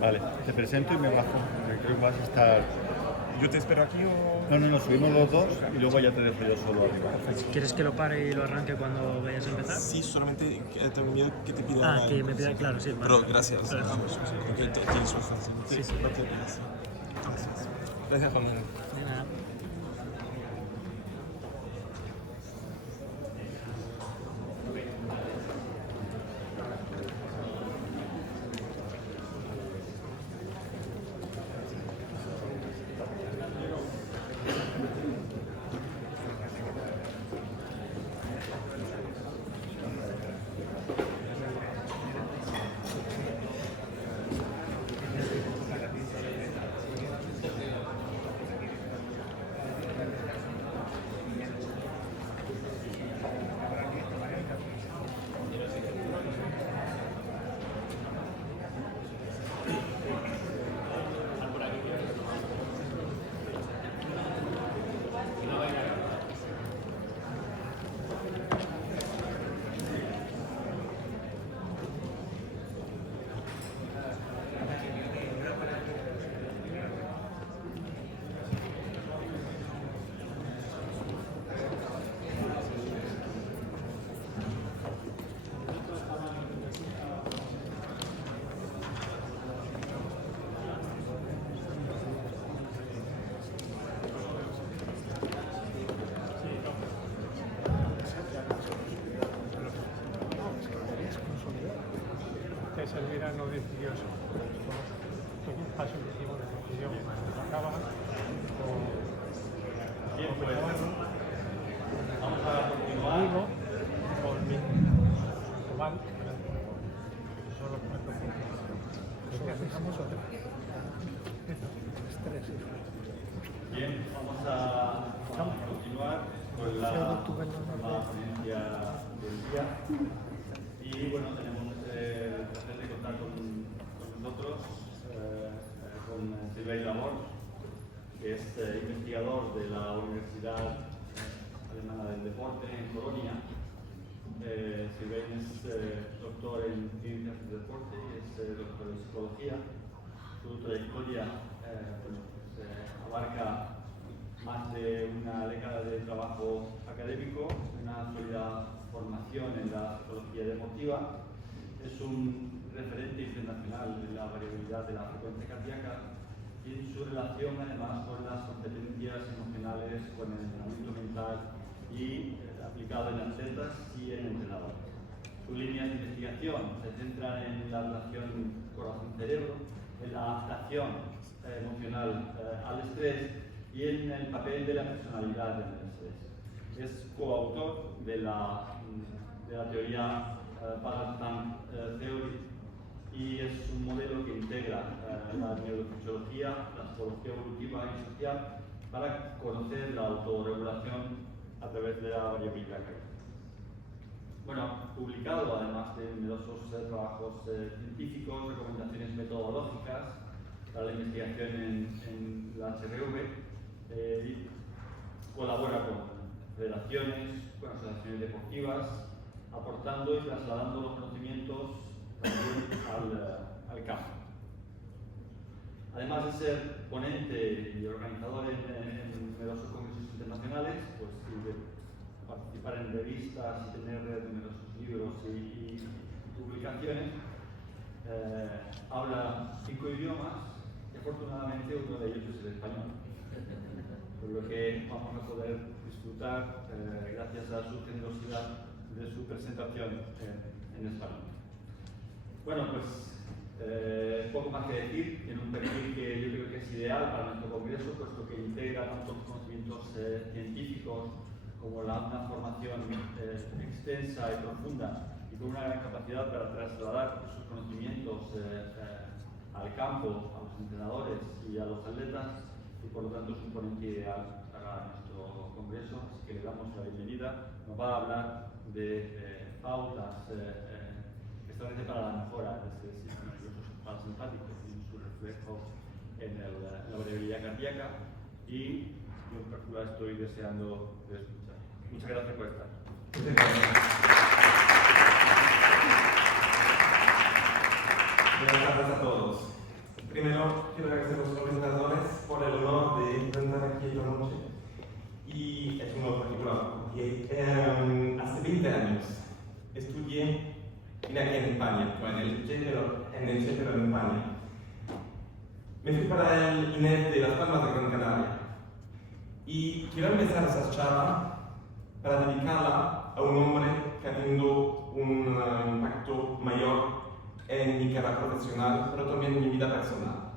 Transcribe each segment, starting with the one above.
Vale, te presento y me bajo. Creo que vas a estar... ¿Yo te espero aquí o...? No, subimos los dos y luego ya te dejo yo solo arriba. ¿Quieres que lo pare y lo arranque cuando vayas a empezar? Sí, solamente tengo miedo que te pida... Que me pida, claro, sí. Pero gracias. Vale. Vamos, porque tienes razón. Sí. No te pidas. Gracias. Gracias, Juan Manuel. De nada. Que servirá no decidió eso. Todo un paso que hicimos de decisión acaba Bien, pues vamos a continuar. con mi global. Solo con esto. Lo que fijamos sobre estrés. Bien, vamos a continuar con la ponencia del día. Y bueno, tenemos el placer de contar con nosotros, con Sylvain Laborde, que es investigador de la Universidad Alemana del Deporte en Colonia. Sylvain es doctor en ciencias del deporte y es doctor en psicología. Su trayectoria abarca más de una década de trabajo académico, una sólida formación en la psicología deportiva. Es un referente internacional de la variabilidad de la frecuencia cardíaca y en su relación además con las competencias emocionales, con el entrenamiento mental y aplicado en atletas y en entrenadores. Sus líneas de investigación se centran en la relación corazón-cerebro, en la adaptación emocional al estrés y en el papel de la personalidad en el estrés. Es coautor de la teoría Balance Theory y es un modelo que integra la neurofisiología, la psicología evolutiva y social para conocer la autorregulación a través de la variabilidad cardíaca. Bueno, publicado además de numerosos trabajos científicos, recomendaciones metodológicas para la investigación en la HRV, y colabora con federaciones, con asociaciones deportivas, aportando y trasladando los conocimientos también al campo. Además de ser ponente y organizador en numerosos congresos internacionales, pues, y de participar en revistas y tener numerosos libros y publicaciones, habla 5 idiomas y afortunadamente uno de ellos es el español, por lo que vamos a poder disfrutar gracias a su generosidad de su presentación en español. Bueno, pues poco más que decir. Tiene un perfil que yo creo que es ideal para nuestro congreso, puesto que integra tantos conocimientos científicos como una formación extensa y profunda y con una gran capacidad para trasladar sus conocimientos al campo, a los entrenadores y a los atletas, y por lo tanto es un ponente ideal para nuestro congreso, así que le damos la bienvenida. Nos va a hablar de pautas que establece para la mejora de este sistema nervioso parasimpático y su reflejo en la variabilidad cardíaca, y yo en particular estoy deseando de escuchar. Muchas gracias por estar. Buenas tardes a todos. primero quiero agradecer a los organizadores por el honor de presentar aquí esta noche. Y es un honor particular porque hace 20 años estudié aquí en España, en el CEPERO en España. Me fui para el INEF de Las Palmas de Gran Canaria. Y quiero empezar esa charla para dedicarla a un hombre que ha tenido un impacto mayor en mi carrera profesional, pero también en mi vida personal.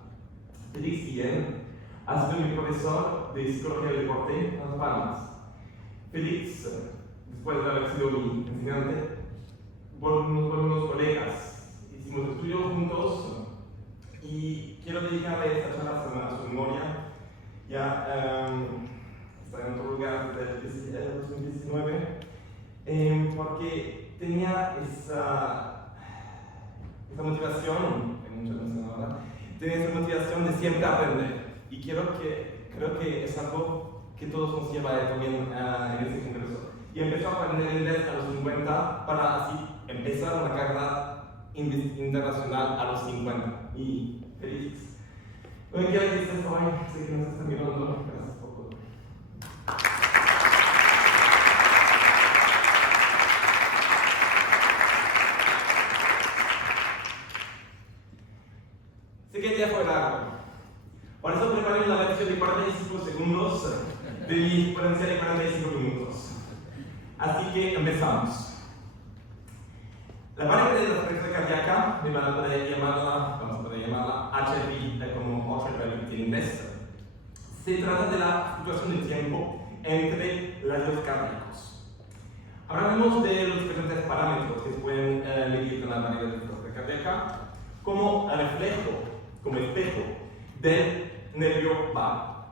Félix Guillén ha sido mi profesor de Psicología del Deporte en Las Palmas. Félix, después de haber sido mi enseñante, nos volvimos colegas, hicimos estudios juntos y quiero dedicarle esta charla a su memoria. Ya está en otro lugar desde el 2019, porque tenía esa motivación, hay mucha emoción ahora, tenía esa motivación de siempre aprender. Y creo que es algo que todos nos lleva también en este congreso. Y empezó a aprender inglés a los 50 para así empezar una carrera internacional a los 50. Y feliz. Bueno, quiero que estés hoy, sé que nos están mirando, gracias por todo. Sé que el día fue largo. Por eso preparé una versión de 45 segundos de mi ponencia de 45 minutos. Así que empezamos. La variante de la frecuencia cardíaca, vamos a poder llamarla HRV, como HRV en inglés. Se trata de la fluctuación de tiempo entre latidos cardíacos. Hablaremos de los diferentes parámetros que se pueden medir con la variante de la frecuencia cardíaca como reflejo, como espejo del nervio vago,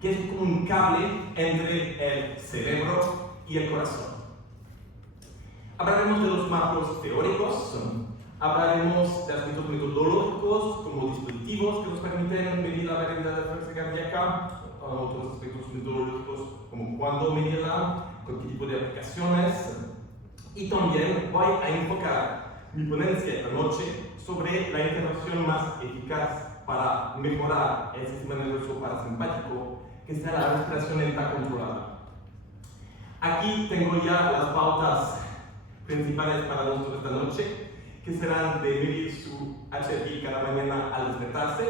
que es como un cable entre el cerebro y el corazón. Hablaremos de los marcos teóricos, hablaremos de aspectos metodológicos como dispositivos que nos permiten medir la variabilidad de la frecuencia cardíaca, otros aspectos metodológicos como cuándo medirla, con qué tipo de aplicaciones, y también voy a enfocar mi ponencia esta noche sobre la intervención más eficaz para mejorar el sistema nervioso parasimpático, que sea la respiración lenta controlada. Aquí tengo ya las pautas principales para nosotros esta noche, que serán de medir su HRV cada mañana al despertarse,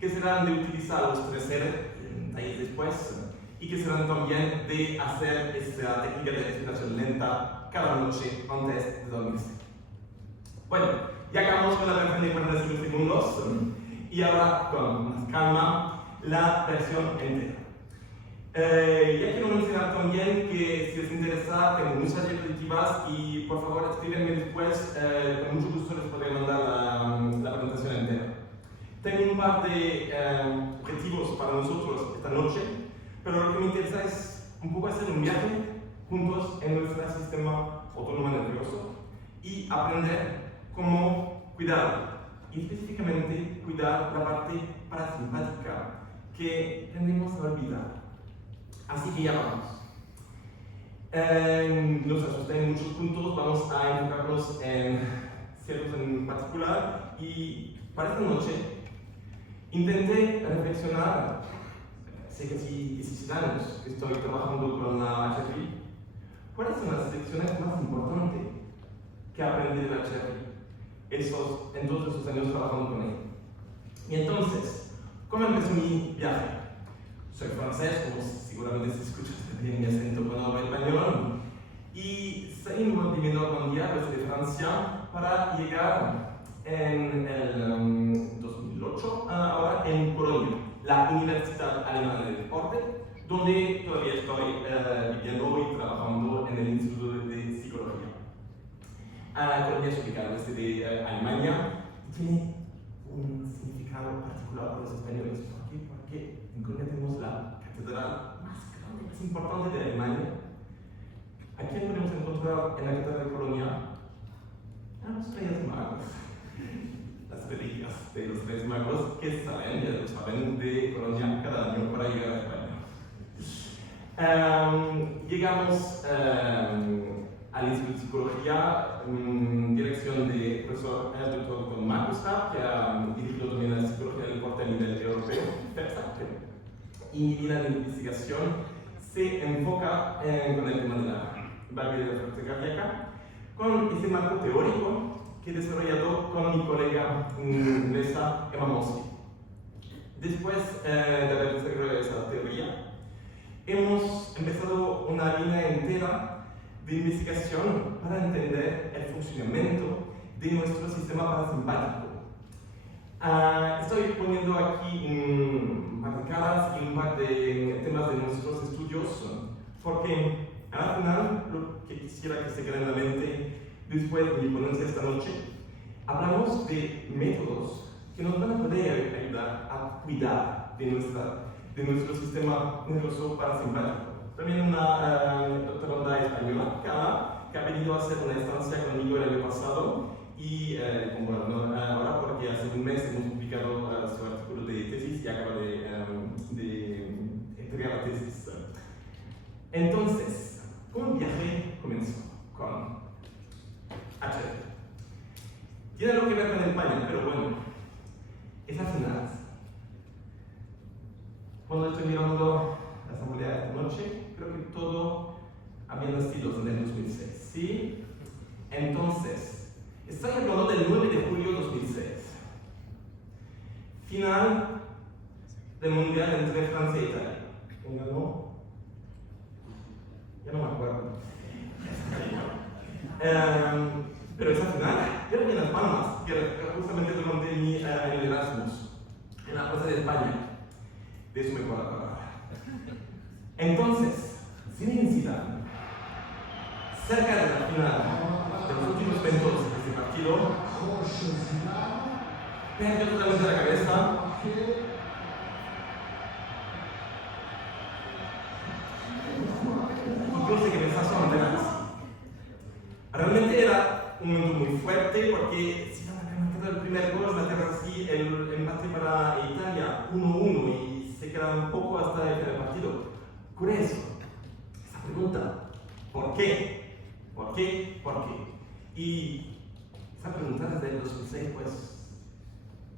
que serán de utilizar los 3R ahí después, y que serán también de hacer esta técnica de respiración lenta cada noche antes de dormirse. Bueno, ya acabamos con la versión de 45 segundos y ahora con más calma la versión entera. Ya quiero mencionar también que si les interesa, tengo muchas diapositivas y por favor escríbenme después, con mucho gusto les podré mandar la presentación entera. Tengo un par de objetivos para nosotros esta noche, pero lo que me interesa es un poco hacer un viaje juntos en nuestro sistema autónomo nervioso y aprender cómo cuidarlo, y específicamente cuidar la parte parasimpática que tendemos a olvidar. Así que ya vamos. Nos asusté en muchos puntos, vamos a enfocarnos en ciertos en particular, y para esta noche intenté reflexionar. Sé que si 17 años que estoy trabajando con la HRV, ¿cuáles son las lecciones más importantes que aprendí de la HRV en todos esos años trabajando con ella? Y entonces, ¿cómo empezó mi viaje? Soy francés, como seguramente se escucha bien mi acento cuando hablo español, y salimos de Normandía, desde Francia, para llegar en el 2008, ahora en Colonia, la Universidad Alemana de Deporte, donde todavía estoy viviendo y trabajando en el Instituto de Psicología. Colonia es ubicada desde Alemania y tiene un significado particular para los españoles. ¿Por qué? Porque en Colonia tenemos la catedral más grande, más importante de Alemania. ¿A quién podemos encontrar en la catedral de Colonia? A los Reyes Magos. Las reliquias de los Reyes Magos que salen, ya lo saben, de Colonia cada año para llegar a España. Llegamos al Instituto de Psicología, dirección de profesor Dr. Marcus Raab, que ha dirigido también la psicología del deporte a nivel europeo, y mi línea de investigación se enfoca con el tema de la variabilidad de la frecuencia cardíaca, con ese marco teórico que he desarrollado con mi colega inglesa Emma Mosley. Después de haber desarrollado esa teoría, hemos empezado una línea entera de investigación para entender el funcionamiento de nuestro sistema parasimpático. Estoy poniendo aquí un par de caras y un par de temas de nuestros estudios, porque al final lo que quisiera que se quede en la mente después de mi ponencia esta noche, hablamos de métodos que nos van a poder ayudar a cuidar de nuestro sistema nervioso parasimpático. También una doctoranda española, Carla, que ha venido a hacer una estancia conmigo el año pasado y ahora porque hace un mes hemos publicado su artículo de tesis y acaba de entregar la tesis. Entonces, ¿cómo el viaje comenzó? Con HRV. Tiene algo que ver con España, pero bueno, es al final. Cuando estoy mirando la asamblea esta noche, creo que todo había nacido en el 2006, ¿sí? Entonces, estoy hablando del 9 de julio de 2006. Final del Mundial entre Francia e Italia. ¿Quién ganó? Ya no me acuerdo. Pero esa final era en Las Palmas, que era justamente durante mi año de Erasmus, en la Plaza de España. De eso me puedo acordar. Entonces, Zinedine Zidane, cerca de la final, de los últimos minutos de este partido, perdió totalmente la cabeza. Incluso que me pasó antenas. Realmente era un momento muy fuerte porque Zidane había marcado el primer gol, Inglaterra así el empate para Italia 1-1 y se quedaba un poco hasta el final del partido. Curioso, esa pregunta, ¿por qué? ¿Por qué? ¿Por qué? Y esa pregunta desde el 2006 pues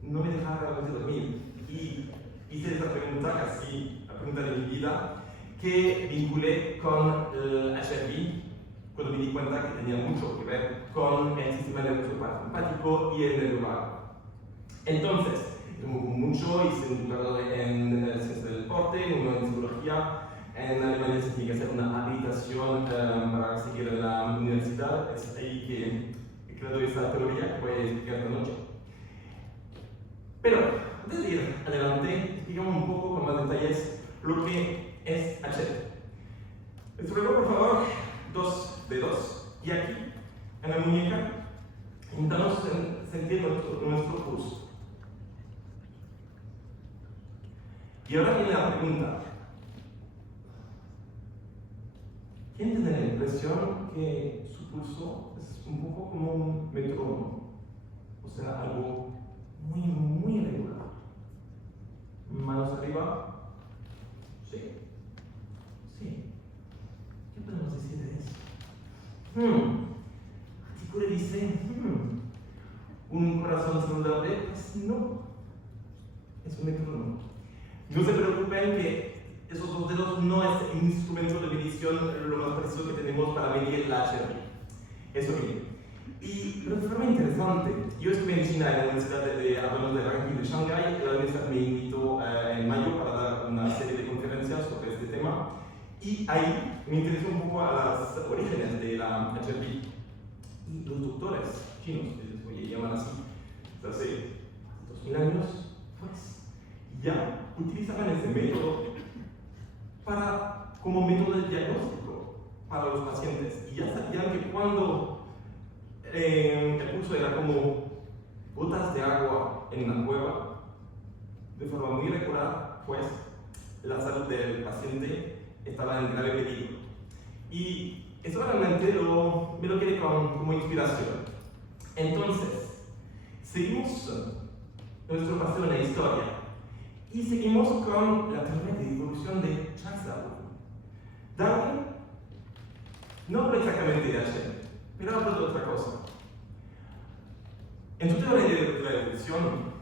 no me dejaba realmente dormir y hice esa pregunta casi la pregunta de mi vida que vinculé con el HRV cuando me di cuenta que tenía mucho que ver con el sistema nervioso parasimpático y el nervio vago. Entonces, mucho, hice un doctorado en ciencias del deporte, uno en psicología. En Alemania se tiene que hacer una habilitación para seguir en la universidad. Es ahí que he creado esa teoría que voy a explicar esta noche. Pero, antes de ir adelante, explicamos un poco con más detalles lo que es HRV. Les ruego, por favor, 2 dedos y aquí, en la muñeca, intentamos sentir nuestro pulso. Y ahora viene la pregunta. ¿Quién tiene la impresión que su pulso es un poco como un metrónomo? O sea, algo muy irregular. Manos arriba. Sí. Sí. ¿Qué podemos decir de eso? Artículo dice, ¿un corazón saludable? Pues no. Es un metrónomo. No se preocupen que esos 2 dedos no es un instrumento de medición lo más preciso que tenemos para medir la HRV. Eso bien. Y lo que fue muy interesante, yo estuve en China, en la Universidad de Ranking de Shanghái, la universidad me invitó en mayo para dar una serie de conferencias sobre este tema, y ahí me interesó un poco a las orígenes de la HRV. Y los doctores chinos, que les voy a llamar así, desde hace 2000 años, pues ya utilizaban ese método como método de diagnóstico para los pacientes. Y ya sabían que cuando el pulso era como gotas de agua en una cueva, de forma muy regular, pues la salud del paciente estaba en grave peligro. Y eso realmente me lo quedé como inspiración. Entonces, seguimos nuestro paseo en la historia y seguimos con la teoría de evolución de Charles Darwin. Darwin No hablo exactamente de HRV, pero hablo de otra cosa. En su teoría de la evolución,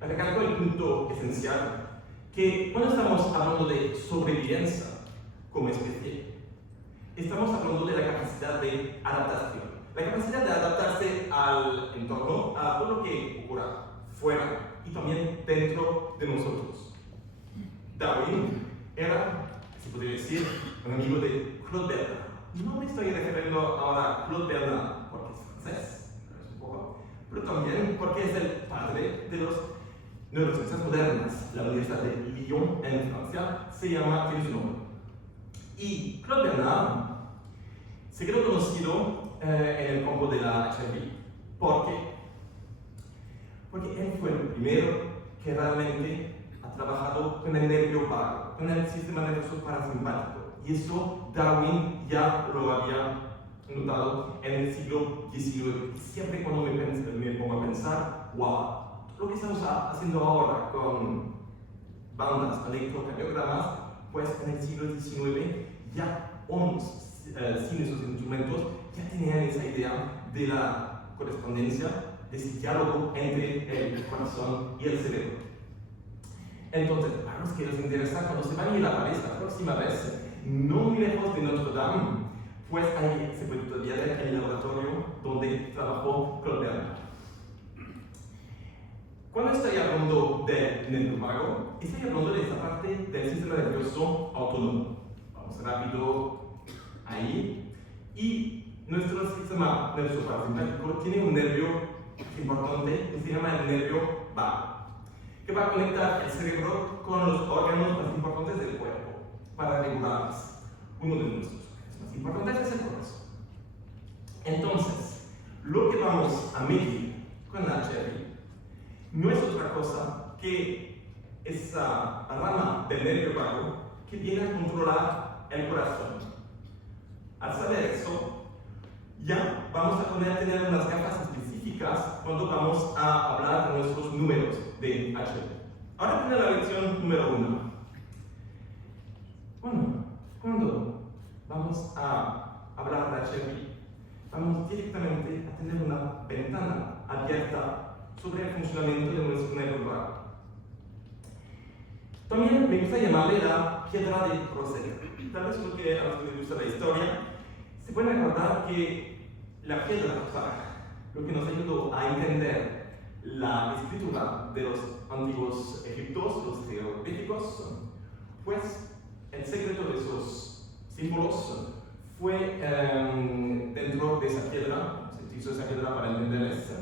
recalco el punto esencial, que cuando estamos hablando de sobrevivencia como especie, estamos hablando de la capacidad de adaptación, la capacidad de adaptarse al entorno, a todo lo que ocurra fuera y también dentro de nosotros. Darwin era, se podría decir, un amigo de Claude Bernard. No me estoy refiriendo ahora a Claude Bernard porque es francés, pero también porque es el padre de los neurociencias modernas. La Universidad de Lyon en Francia tiene su nombre. Y Claude Bernard se quedó conocido en el campo de la HRV. ¿Por qué? Porque él fue el primero que realmente ha trabajado con el nervio vago, con el sistema nervioso parasimpático. Y eso Darwin ya lo había notado en el siglo XIX. Siempre cuando me pongo a pensar, wow, lo que estamos haciendo ahora con bandas, electrocardiogramas, pues en el siglo XIX ya hombres sin esos instrumentos ya tenían esa idea de la correspondencia, de ese diálogo entre el corazón y el cerebro. Entonces, para los que les interesa, cuando se van a ir a París la próxima vez, no muy lejos de Notre Dame, pues ahí se puede todavía ver el laboratorio donde trabajó Claude Bernard. Cuando estoy hablando del nervio vago, estoy hablando de esa parte del sistema nervioso autónomo. Vamos rápido ahí. Y nuestro sistema nervioso parasimpático tiene un nervio importante que se llama el nervio vago, que va a conectar el cerebro con los órganos más importantes del cuerpo para regularlos. Uno de nuestros órganos más importantes es el corazón. Entonces, lo que vamos a medir con la HRV no es otra cosa que esa rama del nervio vago que viene a controlar el corazón. Al saber eso, ya vamos a poder tener unas gafas específicas cuando vamos a hablar de nuestros números de HRV. Ahora tiene la lección número 1. Bueno, cuando vamos a hablar de HRV, vamos directamente a tener una ventana abierta sobre el funcionamiento de nuestro nervio vago. También me gusta llamarle la piedra de Rosetta. Tal vez porque a los que les gusta la historia, se pueden acordar que la piedra, lo que nos ayudó a entender la escritura de los antiguos egipcios, los jeroglíficos, pues el secreto de esos símbolos fue dentro de esa piedra. Se utilizó esa piedra para entender eso.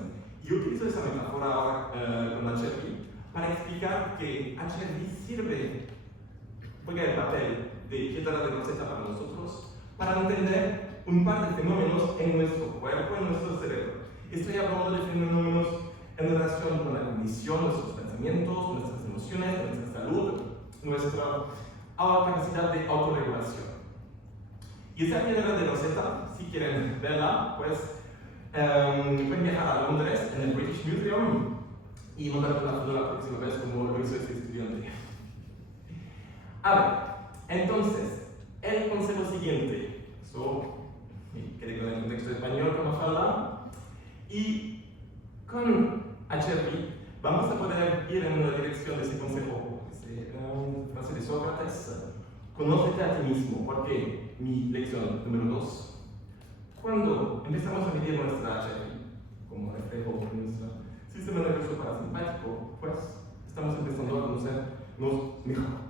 Yo utilizo esa metáfora ahora con HRV para explicar que HRV sirve, juega el papel de piedra de Rosetta para nosotros, para entender un par de fenómenos en nuestro cuerpo, en nuestro cerebro. Estoy hablando de fenómenos en relación con la cognición, nuestros pensamientos, nuestras emociones, nuestra salud, nuestra capacidad de autorregulación. Y esa piedra de Rosetta, si quieren verla, pues pueden viajar a Londres en el British Museum y mandar una foto la próxima vez como lo hizo este estudiante. A ver, entonces, el consejo siguiente, quedé con el contexto español como habla, y con HRV vamos a poder ir en una dirección de ese consejo, frase de Sócrates, conócete a ti mismo, porque mi lección número 2. Cuando empezamos a medir nuestra HRV como reflejo de nuestro sistema nervioso parasimpático, pues estamos empezando a conocernos mejor.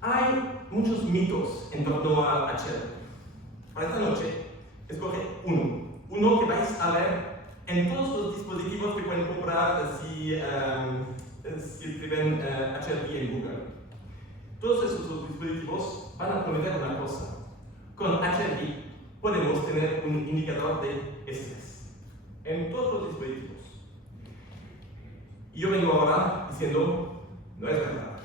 Hay muchos mitos en torno al HRV. Para esta noche, escoge uno que vais a ver en todos los dispositivos que pueden comprar si escriben HRV en Google. Todos esos dispositivos van a prometer una cosa. Con HRV podemos tener un indicador de estrés en todos los dispositivos. Y yo vengo ahora diciendo, no es verdad.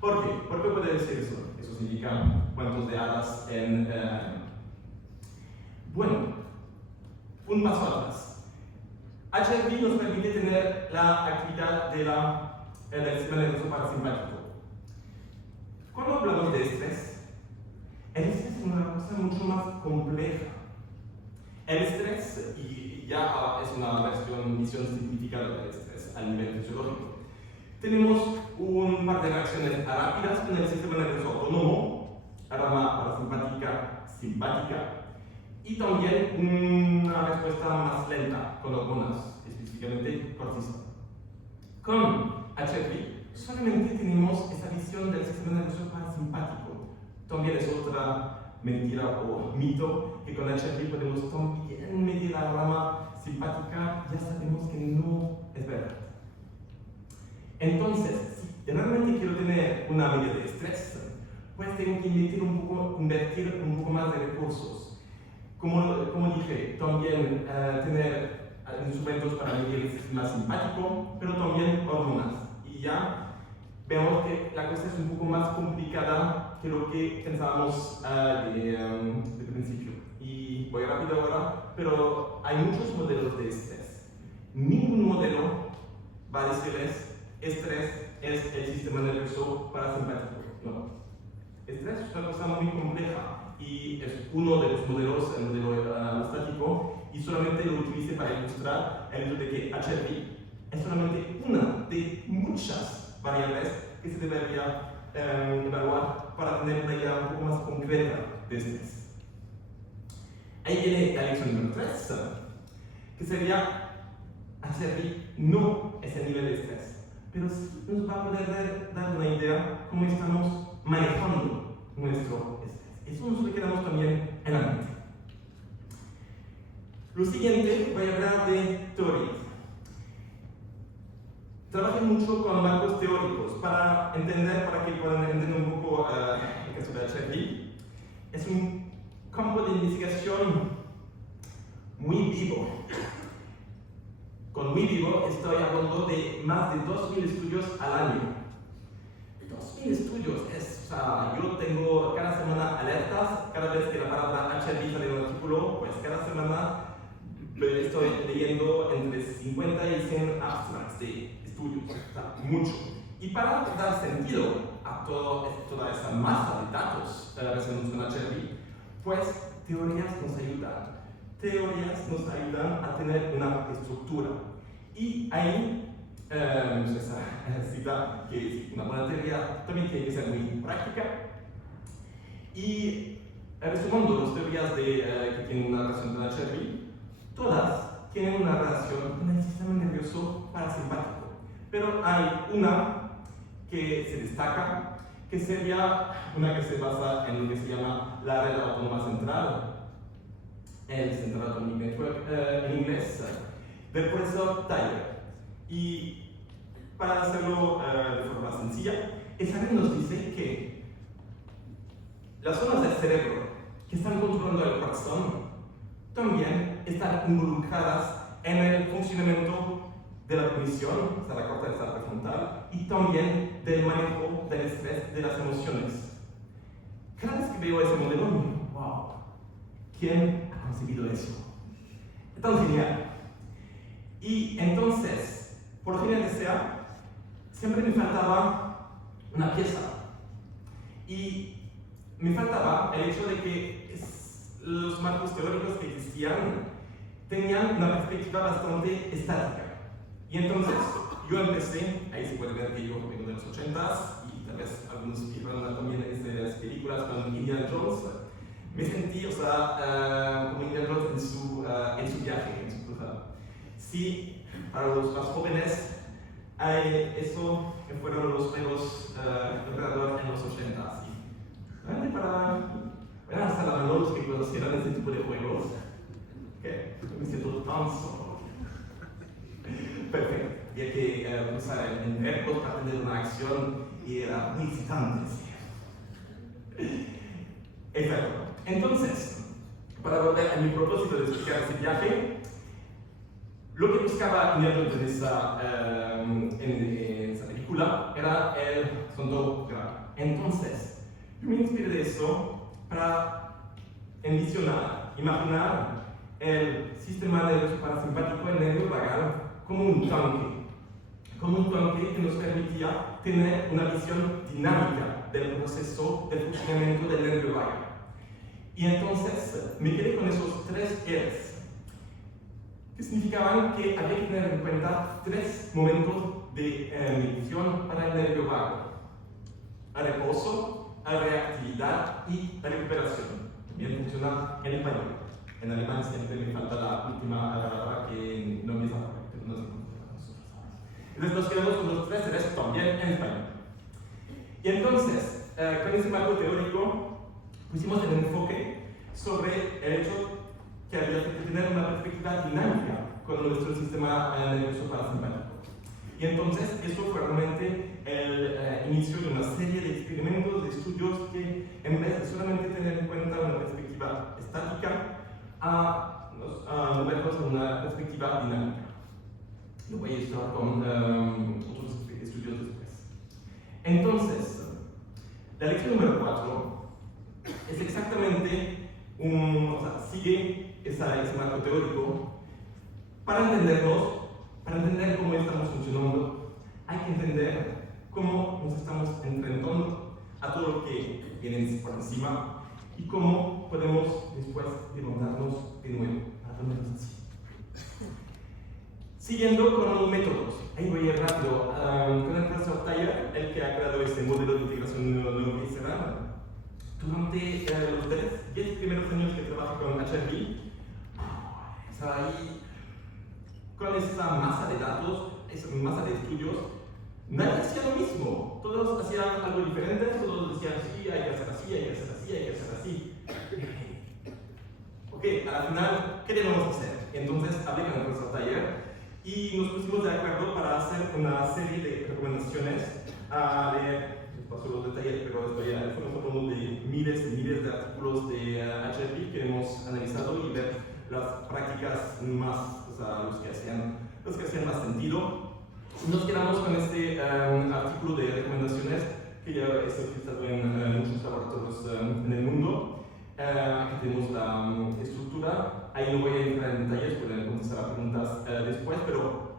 ¿Por qué? ¿Por qué puede decir eso? Eso significa cuentos de hadas en... Bueno, un paso atrás. HRV nos permite tener la actividad del sistema nervioso parasimpático. Cuando hablamos de estrés, el estrés es una cosa mucho más compleja. El estrés, y ya es una visión simplificada del estrés a nivel fisiológico, tenemos un par de reacciones rápidas con el sistema nervioso autónomo, la rama parasimpática, simpática, y también una respuesta más lenta con hormonas, específicamente cortisol. Con HRV solamente tenemos esa visión del sistema nervioso parasimpático. También es otra mentira o mito que con HRV podemos también medir la rama simpática, ya sabemos que no es verdad. Entonces, si realmente quiero tener una medida de estrés, pues tengo que invertir un poco más de recursos. Como dije, también tener instrumentos para medir el sistema simpático, pero también hormonas. Y ya vemos que la cosa es un poco más complicada que lo que pensábamos de principio. Y voy rápido ahora, pero hay muchos modelos de estrés. Ningún modelo va a decirles estrés es el sistema nervioso parasimpático. No. Estrés es una cosa muy compleja y es uno de los modelos, el modelo estático, y solamente lo utilicé para ilustrar el hecho de que HRV es solamente una de muchas variables que se debería evaluar para tener una idea un poco más concreta de estrés. Ahí viene la lección número 3, que sería HRV no es el nivel de estrés, pero sí nos va a poder dar una idea cómo estamos manejando nuestro estrés. Eso nos lo quedamos también en la mente. Lo siguiente, voy a hablar de teoría. Trabajé mucho con marcos teóricos para que puedan entender un poco el caso de HRV. Es un campo de investigación muy vivo. Con muy vivo estoy hablando de más de 2.000 estudios al año. 2.000 estudios, yo tengo cada semana alertas, cada vez que la palabra HRV sale en un artículo, pues cada semana estoy leyendo entre 50 y 100 abstracts de estudios, mucho. Y para dar sentido a toda esa masa de datos relacionados con HRV, pues teorías nos ayudan. Teorías nos ayudan a tener una estructura. Y ahí, esa cita que una buena teoría también tiene que ser muy práctica. Y resumiendo las teorías que tienen una relación con HRV, todas tienen una relación con el sistema nervioso parasimpático. Pero hay una que se destaca, que sería una que se basa en lo que se llama la red autónoma central, el Central Atomic Network en inglés, del profesor Tyler. Y para hacerlo de forma sencilla, esa red nos dice que las zonas del cerebro que están controlando el corazón también están involucradas en el funcionamiento de la cognición, o sea, la corteza prefrontal, y también del manejo del estrés, de las emociones. Cada vez que veo ese modelo, digo, wow, ¿quién ha conseguido eso? Es tan genial. Y entonces, por genial que sea, siempre me faltaba una pieza. Y me faltaba el hecho de que los marcos teóricos que existían tenían una perspectiva bastante estática. Y entonces yo empecé, ahí se puede ver que yo vengo de los 80s y tal vez algunos fijaron también en esas películas con Indiana Jones. Me sentí, como Indiana Jones en su viaje, en su cruzada. Sí, para los más jóvenes, eso que fueron los juegos alrededor en los 80s. Realmente para hasta los que conocieran ese tipo de juegos, que me siento tan solo. Perfecto. Había que usar el verbo para tener una acción y era muy excitante. Exacto. Entonces, para volver a mi propósito de explicar ese viaje, lo que buscaba en esa película era el fondo grave. Entonces, yo me inspiré de eso para imaginar el sistema nervioso parasimpático, el nervio vagal, como un tanque que nos permitía tener una visión dinámica del proceso del funcionamiento del nervio vago. Y entonces me quedé con esos 3 R's, que significaban que había que tener en cuenta 3 momentos de medición para el nervio vago: el reposo, la reactividad y la recuperación. También funciona en español. En alemán siempre me falta la última palabra que no me sale, pero no sé cómo se llama nosotros. Entonces nos quedamos con los 3 R's también en español. Y entonces, con ese marco teórico, pusimos el enfoque sobre el hecho que había que tener una perspectiva dinámica con nuestro sistema nervioso parasimpático. Y entonces, esto fue realmente el inicio de una serie de experimentos, de estudios que, en vez de solamente tener en cuenta una perspectiva estática, movernos en una perspectiva dinámica. Lo voy a ilustrar con otros estudios después. Entonces, la lección número 4 es exactamente sigue ese marco teórico. Para entendernos, para entender cómo estamos funcionando, hay que entender cómo nos estamos enfrentando a todo lo que viene por encima y cómo podemos después levantarnos de nuevo, para ponernos así. Siguiendo con los métodos, ahí voy a ir rápido, con el profesor Thayer, el que ha creado este modelo de integración neurovisceral. Durante los 10 primeros años que trabajé con HRV, estaba ahí con esa masa de datos, esa masa de estudios. Nadie hacía lo mismo, todos hacían algo diferente, todos decían sí, hay que hacer así, hay que hacer así, hay que hacer así. Ok, a la final, ¿qué debemos hacer? Entonces hablé con el profesor Thayer y nos pusimos de acuerdo para hacer una serie de recomendaciones. Les paso los detalles, pero estamos hablando de miles y miles de artículos de HRV que hemos analizado y ver las prácticas más, los que hacían más sentido. Nos quedamos con este artículo de recomendaciones que ya está utilizado en muchos laboratorios en el mundo. Aquí tenemos la estructura. Ahí no voy a entrar en detalles, pueden contestar a preguntas después, pero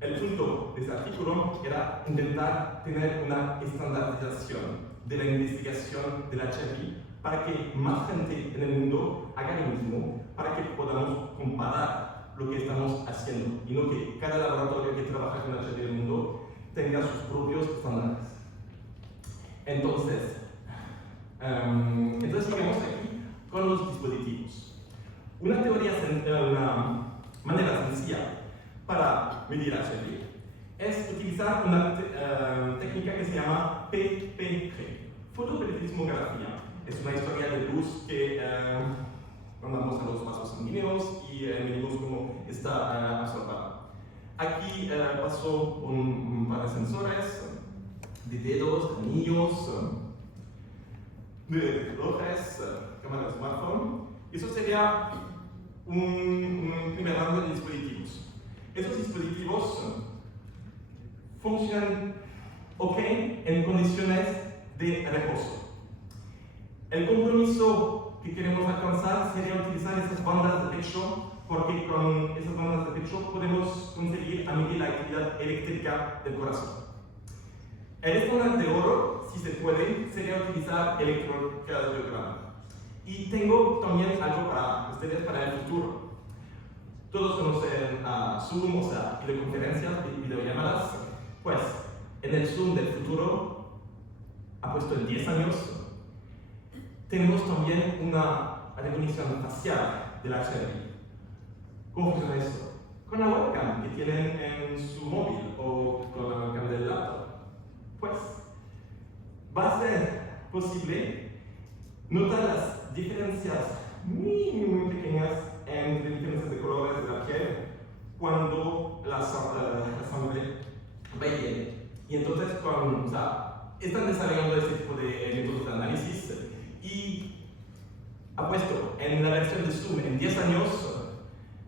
el punto de este artículo era intentar tener una estandarización de la investigación del HRV para que más gente en el mundo haga lo mismo, para que podamos comparar lo que estamos haciendo y no que cada laboratorio que trabaja con HRV en el mundo tenga sus propios estándares. Entonces sigamos aquí con los dispositivos. Una manera sencilla para medir HRV es utilizar una técnica que se llama PPG, fotoperiodismografía. Es una historia de luz que mandamos a los vasos sanguíneos y medimos cómo está absorbada. Aquí pasó un par de sensores, de dedos, anillos, de relojes, cámaras de smartphone. Eso sería un primer rango de dispositivos. Esos dispositivos funcionan ok en condiciones de reposo. El compromiso que queremos alcanzar sería utilizar esas bandas de pecho, porque con esas bandas de pecho podemos conseguir medir la actividad eléctrica del corazón. El estándar de oro, si se puede, sería utilizar electrocardiograma. Y tengo también algo para ustedes para el futuro. Todos conocen a Zoom, o sea, videoconferencias, videollamadas. Pues, en el Zoom del futuro, apuesto en 10 años, tenemos también una recognición facial del HRV. ¿Cómo funciona esto? Con la webcam que tienen en su móvil o con la webcam del laptop. Pues, va a ser posible notar las diferencias muy pequeñas entre diferencias de colores de la piel cuando la sangre va y viene. Y entonces, están desarrollando este tipo de métodos de análisis y apuesto en la versión de Zoom en 10 años,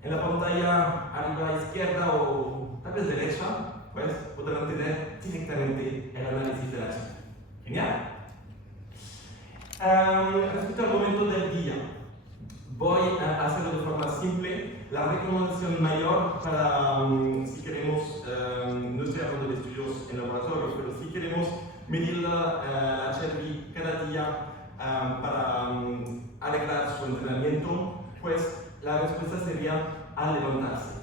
en la pantalla arriba izquierda o tal vez derecha, pues podrán tener directamente el análisis de la chica. Genial. Respecto al momento del día, voy a hacerlo de forma simple. La recomendación mayor para, si queremos, no estoy hablando de estudios en laboratorio, pero si queremos medir la HRV para arreglar su entrenamiento, pues la respuesta sería a levantarse.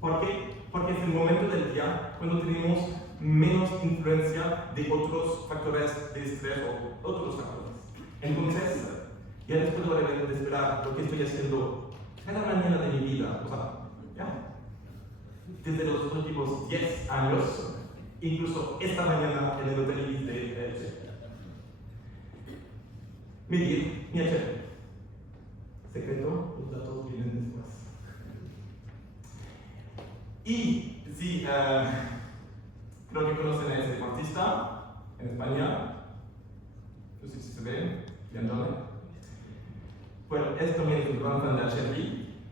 ¿Por qué? Porque es el momento del día cuando tenemos menos influencia de otros factores de estrés o otros factores. Entonces, ya después de esperar lo que estoy haciendo cada mañana de mi vida, o sea, ya, desde los últimos 10 años, incluso esta mañana en el Hotel Ibis de Elche. Medir mi HRV. Secreto, los datos vienen después. Y sí, creo que conocen a ese deportista en España. No sé si se ve, Andone. Bueno, es también un gran fan de HRV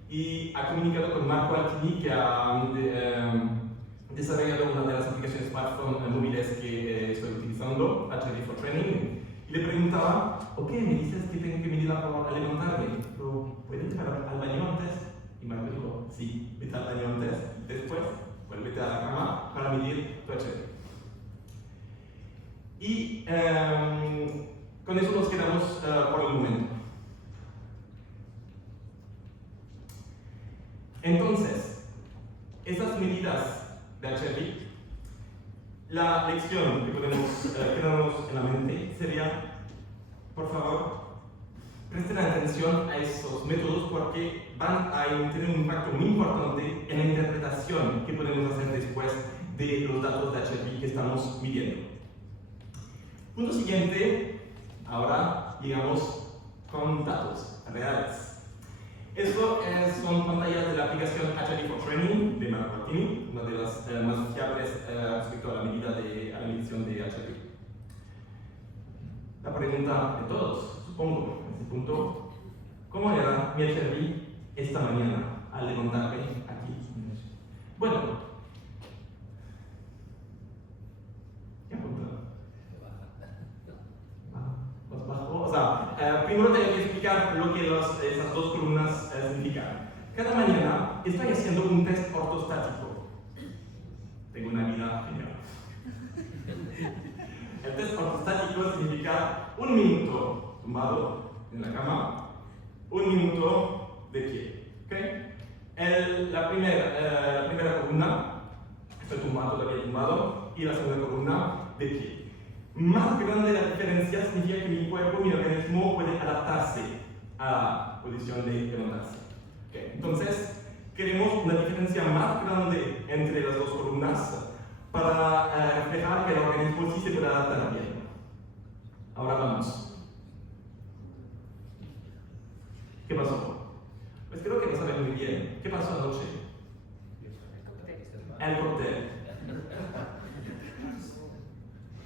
y ha comunicado con Marco Altini, que ha desarrollado una de las aplicaciones smartphone móviles que estoy utilizando, HRV for Training, y le preguntaba, ok, me dices que tengo que medir al levantarme, pero ¿puedes ir al baño antes? Y Marco dijo, sí, vete al baño antes, después vuélvete a la cama para medir tu HRV. Y con eso nos quedamos por el momento. Entonces, esas medidas de HRV, la lección que podemos quedarnos en la mente sería, por favor, presten atención a esos métodos porque van a tener un impacto muy importante en la interpretación que podemos hacer después de los datos de HRV que estamos midiendo. Punto siguiente, ahora llegamos con datos reales. Esto son pantallas de la aplicación HRV for Training de Marco Altini, una de las más fiables respecto a la medición de HRV. La pregunta de todos, supongo, en este punto, ¿cómo era mi HRV esta mañana al levantarme aquí? Bueno, ¿qué apunta? Más bajo. O sea, primero tengo que explicar lo que esas dos columnas significan. Cada mañana estoy haciendo un test ortostático. Tengo una vida genial. El test ortostático significa 1 minuto tumbado en la cama, 1 minuto de pie. ¿Okay? La primera columna, estoy tumbado, todavía tumbado, y la segunda columna de pie. Más grande la diferencia significa que mi cuerpo, mi organismo puede adaptarse a la posición de levantarse. Okay. Entonces, queremos una diferencia más grande entre las dos columnas para reflejar que el organismo sí se puede adaptar bien. Ahora vamos. ¿Qué pasó? Pues creo que no saben muy bien. ¿Qué pasó anoche? El cóctel.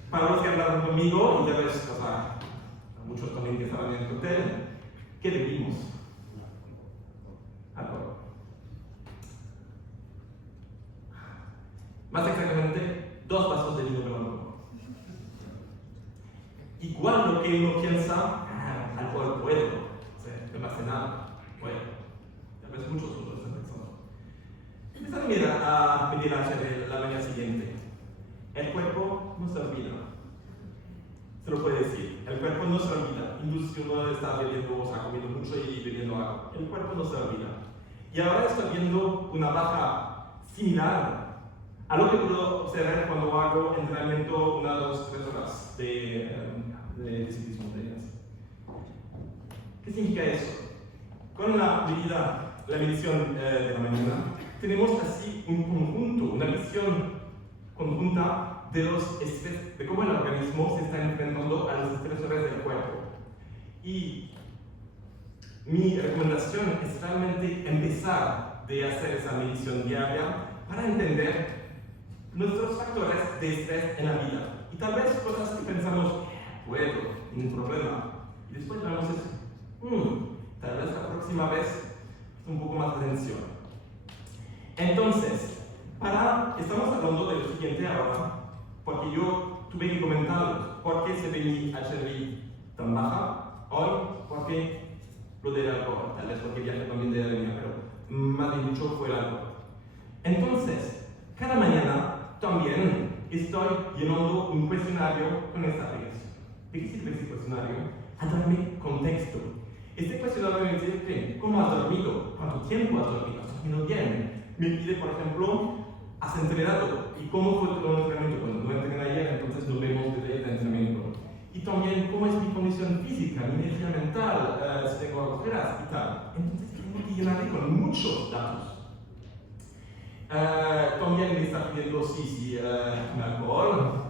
Para los que hablaron conmigo, y ya ves, o sea, muchos también que estaban en el cóctel, ¿qué bebimos? Alcohol. Más exactamente, 2 vasos de vino blanco. Igual lo que uno piensa, alcohol puedo, o sea, no pasa nada, bueno, ya ves muchos otros están pensando. Empiezan a medir la mañana siguiente. El cuerpo no se olvida. Se lo puede decir. El cuerpo no se olvida. Incluso si uno está bebiendo, o sea, comiendo mucho y bebiendo agua. El cuerpo no se olvida. Y ahora estoy viendo una baja similar a lo que puedo observar cuando hago entrenamiento 1, 2, 3 horas de ciclismo. ¿Qué significa eso? Con la medición de la mañana, tenemos así un conjunto, una visión conjunta de los estrés, de cómo el organismo se está enfrentando a los estresores del cuerpo. Y mi recomendación es realmente empezar de hacer esa medición diaria para entender nuestros factores de estrés en la vida. Y tal vez cosas que pensamos, puedo, ningún problema. Y después vamos a decir, tal vez la próxima vez un poco más de atención. Entonces, estamos hablando de lo siguiente ahora, porque yo tuve que comentar por qué se ve mi HRV tan baja hoy, porque lo del alcohol, tal vez porque viaje también de Alemania, pero más bien dicho fue el alcohol. Entonces, cada mañana también estoy llenando un cuestionario con esta aplicación. ¿De qué sirve ese cuestionario? a darme contexto. Este cuestionario me dice, okay, ¿cómo has dormido? ¿Cuánto tiempo has dormido? ¿Has dormido bien? Me pide, por ejemplo, ¿has entrenado? ¿Y cómo fue tu entrenamiento? Bueno, no entrené ayer, entonces no vemos desde el entrenamiento. Y también, ¿cómo es mi condición física, mi energía mental, si tengo agujeras y tal? Entonces, tengo que llenarle con muchos datos. También me está pidiendo si me alcohol.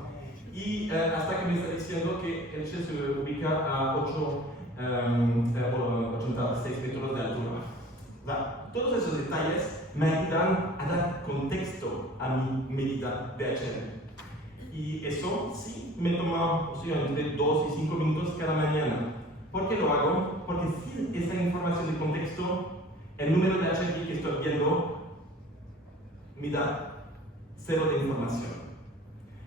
Y hasta que me está diciendo que el Che se ubica a 86 metros de altura. Todos esos detalles me ayudan a dar contexto a mi medida de HRV. Y eso sí me toma entre 2 y 5 minutos cada mañana. ¿Por qué lo hago? Porque sin esa información de contexto, el número de HRV que estoy viendo me da cero de información.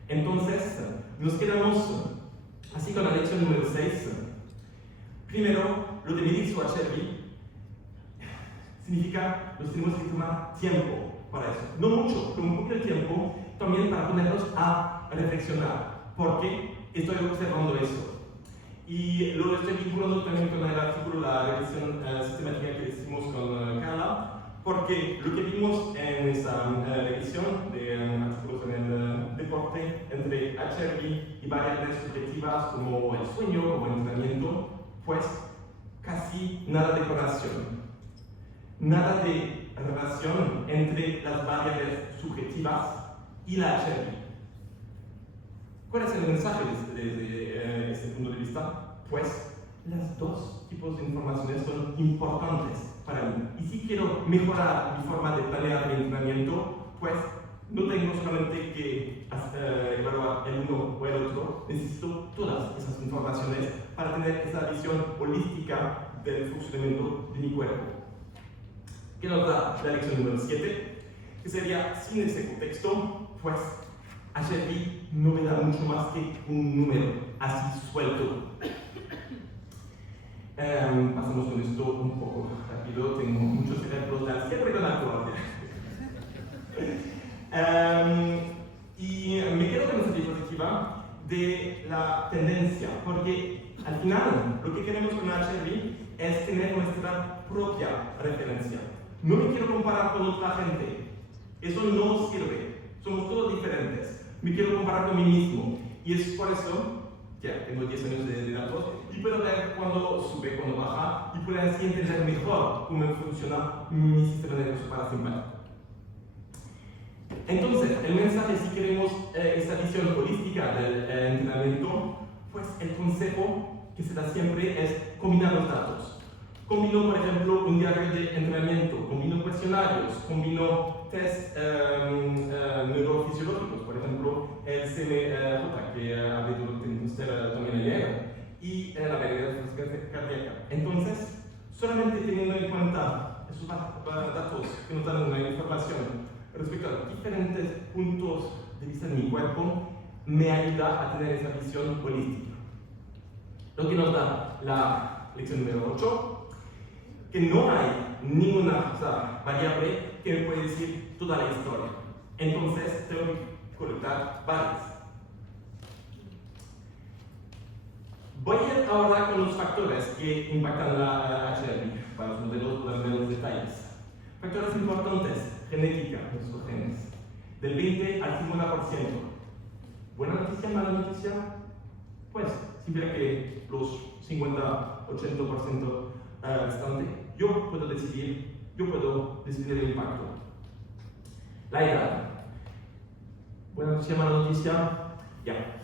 Entonces, nos quedamos así con la lección número 6. Primero, lo de medir su HRV significa que nos tenemos que tomar tiempo para eso. No mucho, pero un poco de tiempo también para ponernos a reflexionar. ¿Por qué estoy observando eso? Y lo estoy vinculando también con el artículo, la revisión sistemática que hicimos con Carla, porque lo que vimos en esa revisión de artículos en el deporte entre HRV y variables subjetivas como el sueño, como el entrenamiento, pues casi nada de correlación. Nada de relación entre las variables subjetivas y la HRV. ¿Cuál es el mensaje desde este punto de vista? Pues los dos tipos de informaciones son importantes para mí. Y si quiero mejorar mi forma de planear mi entrenamiento, pues no tengo solamente que evaluar el uno o el otro, necesito todas esas informaciones para tener esa visión holística del funcionamiento de mi cuerpo. ¿Qué nos da la lección número 7? Que sería, sin ese contexto, pues HRV no me da mucho más que un número, así suelto. Pasamos con esto un poco rápido, tengo muchos ejemplos de siempre con alcohol. Y me quedo con esa diapositiva de la tendencia, porque al final lo que queremos con HRV es tener nuestra propia referencia. No me quiero comparar con otra gente, eso no sirve, somos todos diferentes. Me quiero comparar con mí mismo, y es por eso, ya tengo 10 años de datos, y puedo ver cuándo sube, cuándo baja, y puedo así entender mejor cómo funciona mi sistema nervioso parasimpático. Entonces, el mensaje, si queremos esta visión holística del entrenamiento, pues el consejo que se da siempre es combinar los datos. Combino, por ejemplo, un diario de entrenamiento, combino cuestionarios, combino test neurofisiológicos, por ejemplo, el CMJ, que hablé de usted también ayer, y la variabilidad cardíaca. Entonces, solamente teniendo en cuenta esos datos que nos dan una información respecto a diferentes puntos de vista de mi cuerpo, me ayuda a tener esa visión holística. Lo que nos da la lección número 8, que no hay ninguna variable que me puede decir toda la historia. Entonces, tengo que colectar varias. Voy a ir ahora con los factores que impactan la HRV, para los modelos, los detalles. Factores importantes, genética, nuestros genes, del 20 al 50%. ¿Buena noticia, mala noticia? Pues, siempre que los 50-80% restante, yo puedo decidir el impacto. La edad. Buena noticia, mala noticia, ya.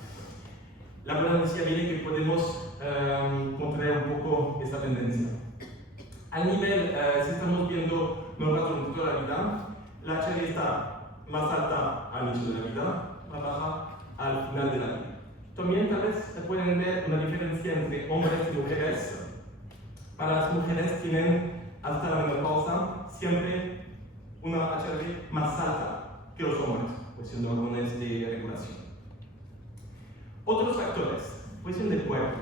La buena noticia viene que podemos contraer un poco esta tendencia. Al nivel, si estamos viendo normas durante toda la vida, la HRV está más alta al inicio de la vida, más baja al final de la vida. También tal vez se pueden ver una diferencia entre hombres y mujeres. Para las mujeres tienen hasta la menopausa siempre una HRV más alta que los hombres, cuestión de hormonas de regulación. Otros factores, cuestión del cuerpo.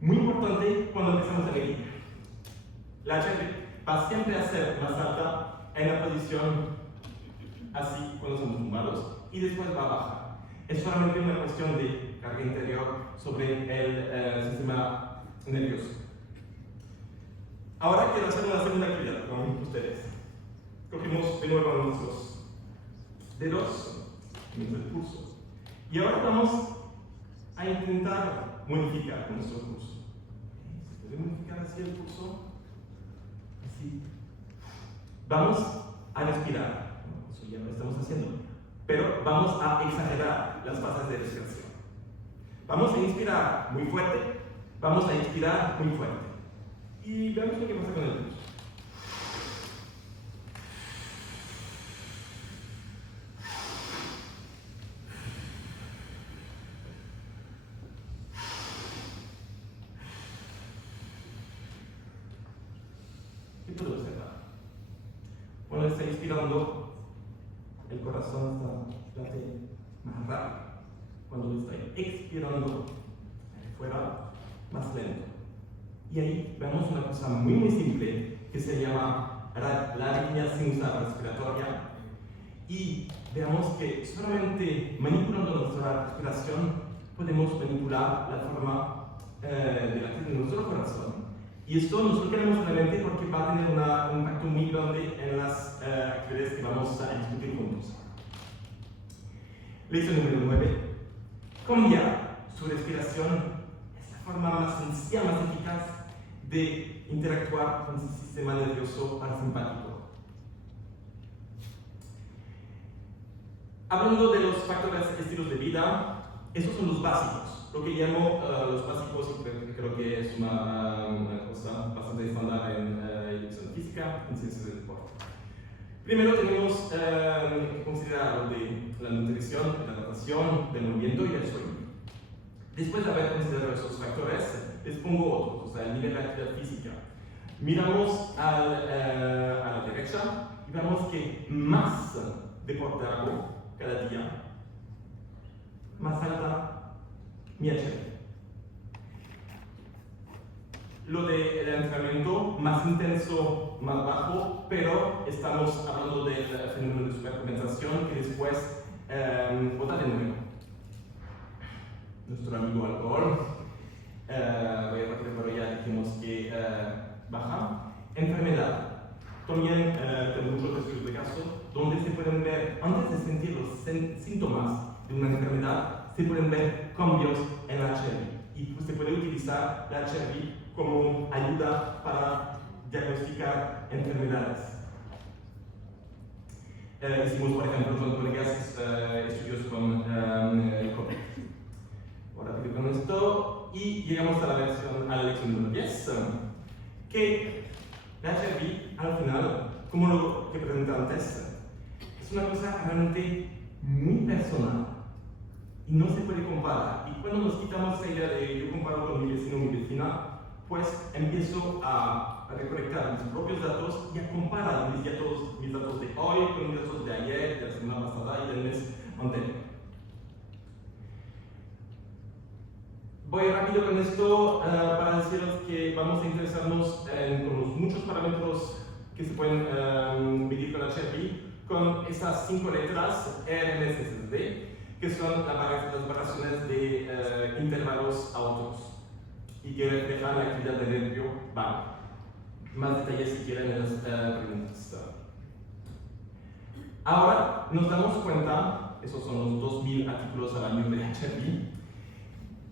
Muy importante cuando empezamos a medir. La HRV va siempre a ser más alta en la posición así cuando somos tumbados y después va a bajar. Es solamente una cuestión de carga interior sobre el sistema nervioso. Ahora quiero hacer una segunda actividad con ustedes. Cogemos de nuevo nuestros dedos, nuestro pulso. Y ahora vamos a intentar modificar nuestro pulso. ¿Se puede modificar así el pulso? Así. Vamos a respirar. Eso ya lo estamos haciendo. Pero vamos a exagerar las fases de respiración. Vamos a inspirar muy fuerte. Vamos a expirar muy fuerte. Y veamos lo que pasa con el pulso. ¿Qué puedo observar? Cuando está inspirando, el corazón late más rápido. Cuando está expirando, fuera, más lento. Y ahí vemos una cosa muy simple que se llama la arritmia sinusal respiratoria. Y veamos que solamente manipulando nuestra respiración podemos manipular la forma de latir de nuestro corazón. Y esto nos lo queremos en la mente porque va a tener un impacto muy grande en las actividades que vamos a discutir juntos. Lección número 9. Cambiar su respiración es la forma más sencilla, más eficaz de interactuar con el sistema nervioso parasimpático. Hablando de los factores estilos de vida, esos son los básicos. Lo que llamo los básicos, creo que es una cosa bastante estándar en educación física, en ciencias del deporte. Primero tenemos que considerar lo de la nutrición, la hidratación, del movimiento y del sueño. Después de haber considerado esos factores, les pongo otros, o sea, el nivel de actividad física. Miramos a la derecha y vemos que más deporte hago cada día, más alta mi HB. Lo del entrenamiento, más intenso, más bajo, pero estamos hablando del fenómeno de supercompensación que después bota de nuevo. Nuestro amigo alcohol, voy a repetir, pero ya dijimos que baja. Enfermedad. También tenemos muchos estudios de caso donde se pueden ver, antes de sentir los síntomas de una enfermedad, se pueden ver cambios en la HRV. Y pues se puede utilizar la HRV como ayuda para diagnosticar enfermedades. Hicimos, por ejemplo, con colegas estudios con el COVID. Ahora rápido con esto y llegamos a la lección número 10, que la HRV al final, como lo que presenté antes, es una cosa realmente muy personal y no se puede comparar. Y cuando nos quitamos esa idea de yo comparo con mi vecino o mi vecina, pues empiezo a recolectar mis propios datos y a comparar mis datos de hoy con mis datos de ayer, de la semana pasada y del mes anterior. Voy rápido con esto para deciros que vamos a interesarnos con los muchos parámetros que se pueden medir con HRV, con esas 5 letras RMSSD, que son las variaciones de intervalos a otros y que reflejan la actividad del nervio vago. Más detalles si quieren en las preguntas. Ahora nos damos cuenta, esos son los 2000 artículos al año de HRV,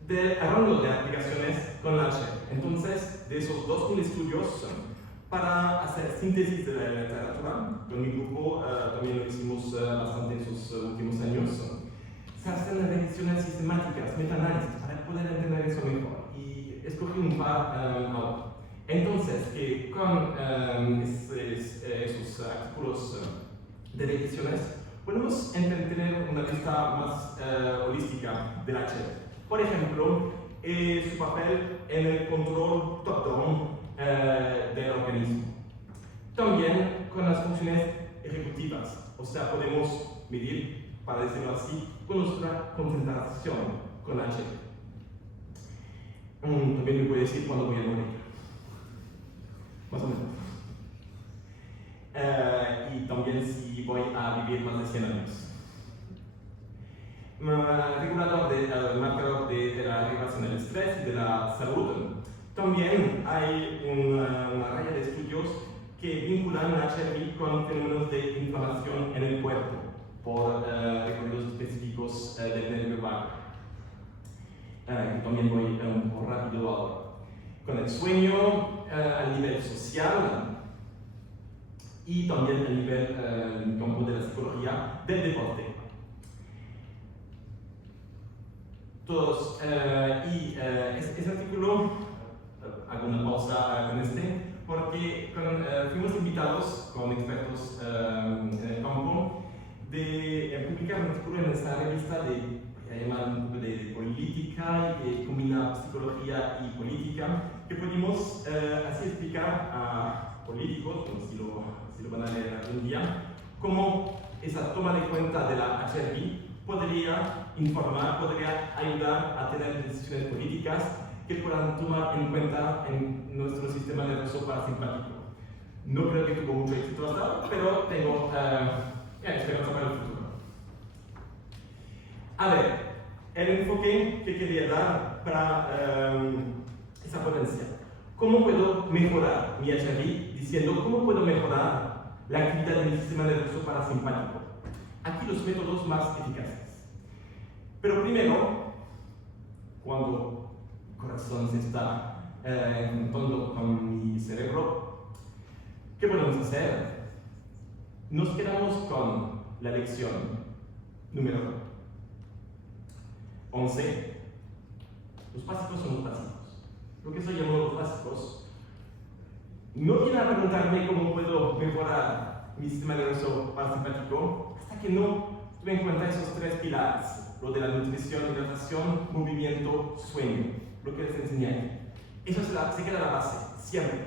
del rango de aplicaciones con la HRV. Entonces, de esos 2000 estudios, para hacer síntesis de la literatura, con mi grupo también lo hicimos bastante en sus últimos años, se hacen revisiones sistemáticas, metaanálisis, para poder entender eso mejor. Y escogí un par ahora. Entonces, que con esos artículos de revisiones, podemos tener una vista más holística de la HRV. Por ejemplo, su papel en el control top-down del organismo. También con las funciones ejecutivas, o sea, podemos medir, para decirlo así, con nuestra concentración con la HRV. También me puede decir cuándo voy a morir. Más o menos. Y también si voy a vivir más de 100 años. Regulador marcador de la regulación del estrés y de la salud. También hay una raya de estudios que vinculan la HRV con fenómenos de inflamación en el cuerpo por recorridos específicos del nervio vago, que también voy un poco rápido ahora. Con el sueño a nivel social y también a nivel en campo de la psicología del deporte. Todos, ese artículo, hago una pausa con este, porque fuimos invitados con expertos en el campo de publicar un artículo en esta revista que llama un poco de política y que combina psicología y política, que pudimos así explicar a políticos, como si lo van a leer algún día, cómo esa toma de cuenta de la HRV podría informar, podría ayudar a tener decisiones políticas que puedan tomar en cuenta en nuestro sistema nervioso parasimpático. No creo que tuvo mucho éxito hasta ahora, pero tengo esperanza para el futuro. A ver, el enfoque que quería dar para esa potencia. ¿Cómo puedo mejorar mi HRV? Diciendo, ¿cómo puedo mejorar la actividad de mi sistema nervioso parasimpático? Aquí los métodos más eficaces. Pero primero, cuando el corazón se está enfrentando con mi cerebro, ¿qué podemos hacer? Nos quedamos con la lección número 11. Los básicos son los básicos. Lo que estoy llamando los básicos no viene a preguntarme cómo puedo mejorar mi sistema nervioso parasimpático hasta que no tuve en cuenta esos tres pilares, lo de la nutrición, hidratación, movimiento, sueño, lo que les enseñé aquí. Eso se queda la base, siempre,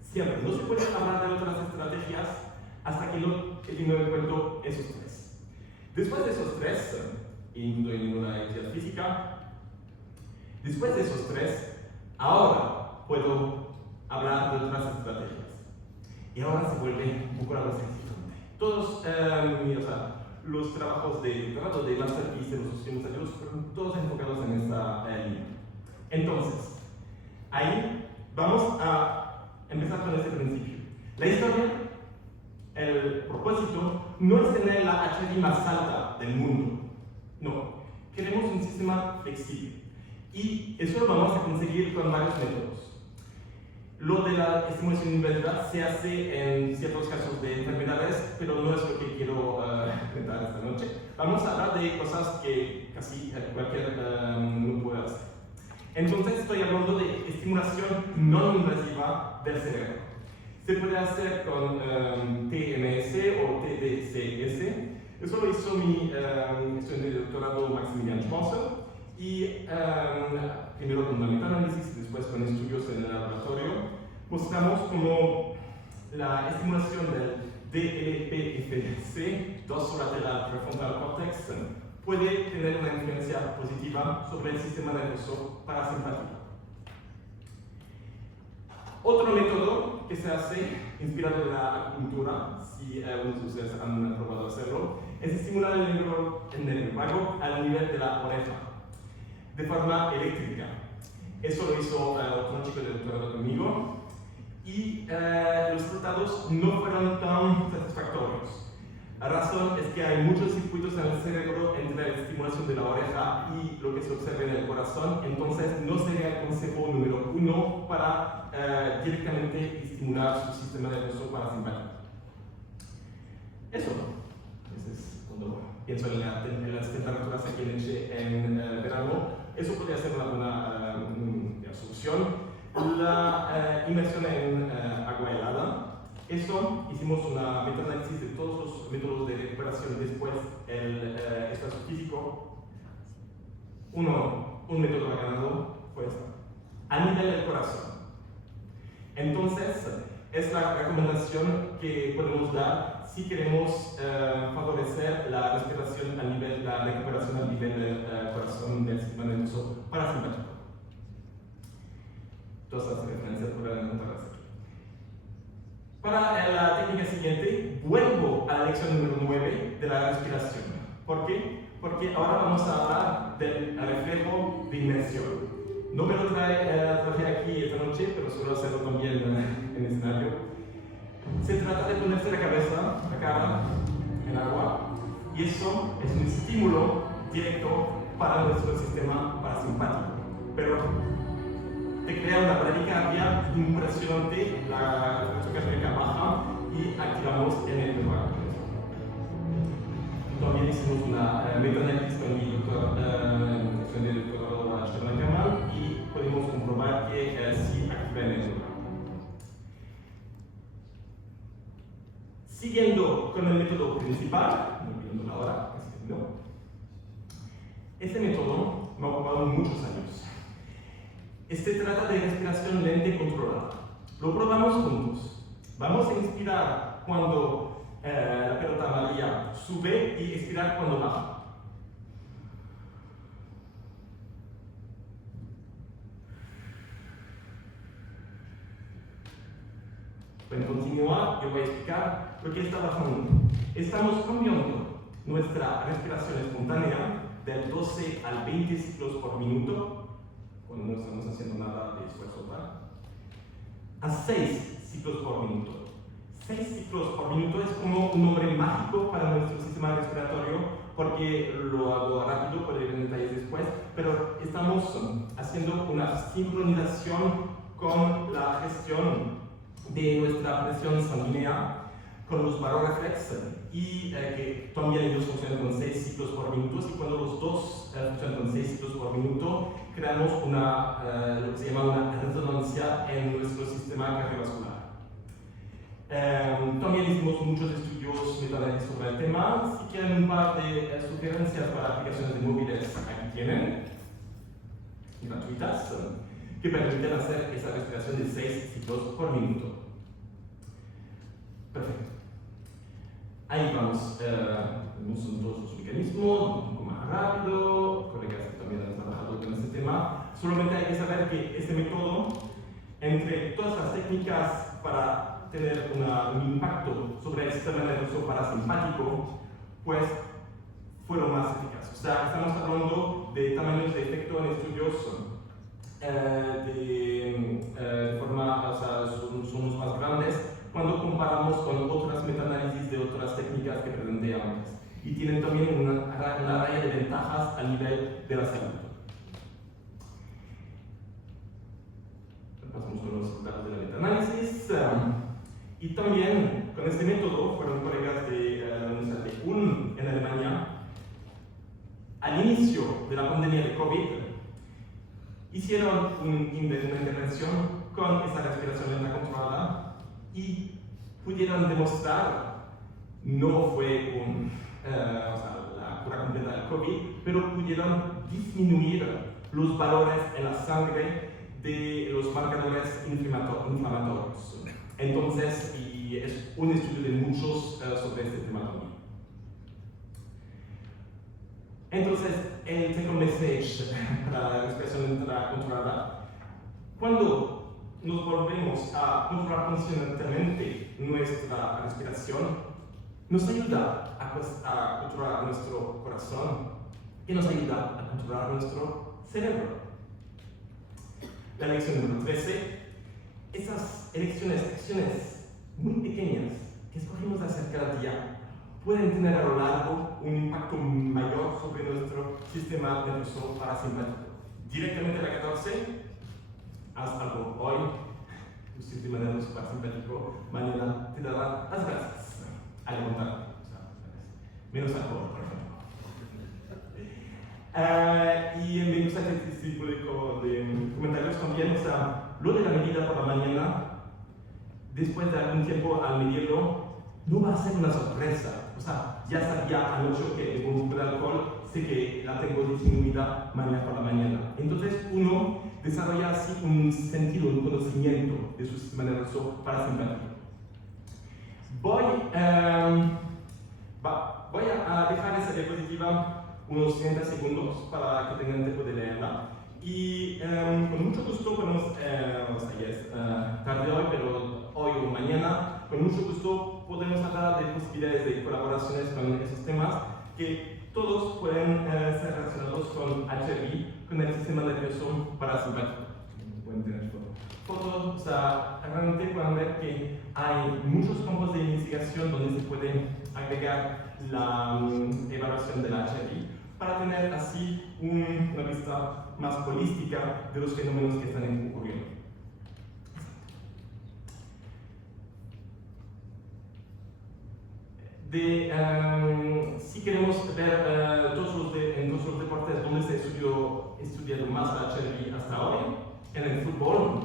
siempre. No se puede hablar de otras estrategias hasta que no tengo en cuenta esos tres. Después de esos tres, y no doy ninguna actividad física, después de esos tres, ahora puedo hablar de otras estrategias. Y ahora se vuelve un poco la más exigente. Todos los trabajos de doctorado, de masterpiece de los últimos años fueron todos enfocados en esta línea. Entonces, ahí vamos a empezar con este principio. La historia, el propósito, no es tener la HRV más alta del mundo. No, queremos un sistema flexible. Y eso lo vamos a conseguir con varios métodos. Lo de la estimulación inversa se hace en ciertos casos de enfermedades, pero no es lo que quiero comentar esta noche. Vamos a hablar de cosas que casi cualquier no puede hacer. Entonces estoy hablando de estimulación no invasiva del cerebro. Se puede hacer con TMS o TDCS. Eso lo hizo mi estudiante de doctorado Maximilian Schmosser. Y primero con una metaanálisis y después con estudios en el laboratorio, mostramos cómo la estimulación del DLPFC, dorsolateral prefrontal cortex, puede tener una influencia positiva sobre el sistema nervioso parasimpático. Otro método que se hace, inspirado de la acupuntura, si algunos de ustedes han probado hacerlo, es estimular el nervio vago al nivel de la oreja, de forma eléctrica. Eso lo hizo otro chico de doctorado conmigo y los resultados no fueron tan satisfactorios. La razón es que hay muchos circuitos en el cerebro entre la estimulación de la oreja y lo que se observa en el corazón, entonces no sería el consejo número 1 para directamente estimular su sistema nervioso parasimpático. Eso es cuando pienso en las temperaturas aquí en verano. Eso podría ser una buena solución. La inmersión en agua helada. Eso, hicimos una metaanálisis de todos los métodos de recuperación después el esfuerzo físico. Un método ha ganado fue este, a nivel del corazón. Entonces, es la recomendación que podemos dar si queremos favorecer la respiración a nivel, la recuperación a nivel del corazón del sistema nervioso parasimpático. Todas las referencias pueden encontrarlas aquí. Para la técnica siguiente, vuelvo a la lección número 9 de la respiración. ¿Por qué? Porque ahora vamos a hablar del reflejo de inmersión. No me lo traje aquí esta noche, pero suelo hacerlo también en el escenario. Se trata de ponerse la cabeza, la cara, en agua, y eso es un estímulo directo para nuestro sistema parasimpático. Pero te crea una bradicardia impresionante, la frecuencia cardíaca baja y activamos el neurotransmisor. También hicimos una meta-análisis con mi doctor Sherman y pudimos comprobar que sí activa el neurotransmisor. Siguiendo con el método principal, no olvidando la hora, no. Este método me ha ocupado muchos años. Se trata de respiración lenta y controlada. Lo probamos juntos. Vamos a inspirar cuando la pelota amarilla sube y expirar cuando baja. Para continuar, yo voy a explicar lo que está pasando. Estamos cambiando nuestra respiración espontánea del 12 al 20 ciclos por minuto, cuando no estamos haciendo nada de esfuerzo, a 6 ciclos por minuto. 6 ciclos por minuto es como un nombre mágico para nuestro sistema respiratorio, porque lo hago rápido, puedo ir en detalles después, pero estamos haciendo una sincronización con la gestión de nuestra presión sanguínea, con los baroreflex, y que también ellos funcionan con 6 ciclos por minuto, y cuando los dos funcionan con 6 ciclos por minuto, creamos lo que se llama una resonancia en nuestro sistema cardiovascular. También hicimos muchos estudios meta-análisis sobre el tema. Si quieren un par de sugerencias para aplicaciones de móviles, aquí tienen, gratuitas, que permiten hacer esa respiración de 6 ciclos por minuto. Perfecto. Ahí vamos. Son todos los mecanismos, un poco más rápido, colegas que también han trabajado con este tema. Solamente hay que saber que este método, entre todas las técnicas para tener un impacto sobre el sistema nervioso parasimpático, pues fue lo más eficaz. O sea, estamos hablando de tamaños de efecto en estudios de forma, o sea, son los más grandes cuando comparamos con otras meta-análisis de otras técnicas que presenté antes. Y tienen también una raya de ventajas a nivel de la salud. Pasamos con los resultados de la meta-análisis. Y también con este método fueron colegas de la Universidad de Ulm en Alemania. Al inicio de la pandemia de COVID, hicieron una intervención con esa respiración lenta controlada y pudieron demostrar, no fue la cura completa del COVID, pero pudieron disminuir los valores en la sangre de los marcadores inflamatorios. Entonces, y es un estudio de muchos sobre este tema también. Entonces, el take home message para la respiración controlada, cuando nos volvemos a controlar conscientemente nuestra respiración, nos ayuda a controlar nuestro corazón y nos ayuda a controlar nuestro cerebro. La lección número 13. Esas acciones muy pequeñas que escogimos hacer cada día pueden tener a lo largo un impacto mayor sobre nuestro sistema nervioso parasimpático. Directamente a la 14, haz algo hoy, tu sistema nervioso parasimpático mañana te dará las gracias al levantarte. O sea, menos alcohol, por ejemplo. Y me gusta este tipo de comentarios también, o sea, lo de la medida por la mañana, después de algún tiempo al medirlo, no va a ser una sorpresa. O sea, ya sabía anoche que el consumo de alcohol, sé que la tengo disminuida mañana por la mañana. Entonces uno desarrolla así un sentido, un conocimiento de su sistema nervioso parasimpático. Voy a dejar esa diapositiva unos 30 segundos para que tengan tiempo de leerla. Y con mucho gusto podemos, o sea, ya es tarde hoy, pero hoy o mañana, con mucho gusto podemos hablar de posibilidades de colaboraciones con esos temas que todos pueden ser relacionados con HRV, con el sistema nervioso parasimpático. Pueden tener fotos, o sea, realmente pueden ver que hay muchos campos de investigación donde se puede agregar la evaluación del HRV para tener así una vista más holística de los fenómenos que están ocurriendo. Si queremos ver en todos los deportes donde se ha estudiado más el HRV hasta hoy, en el fútbol,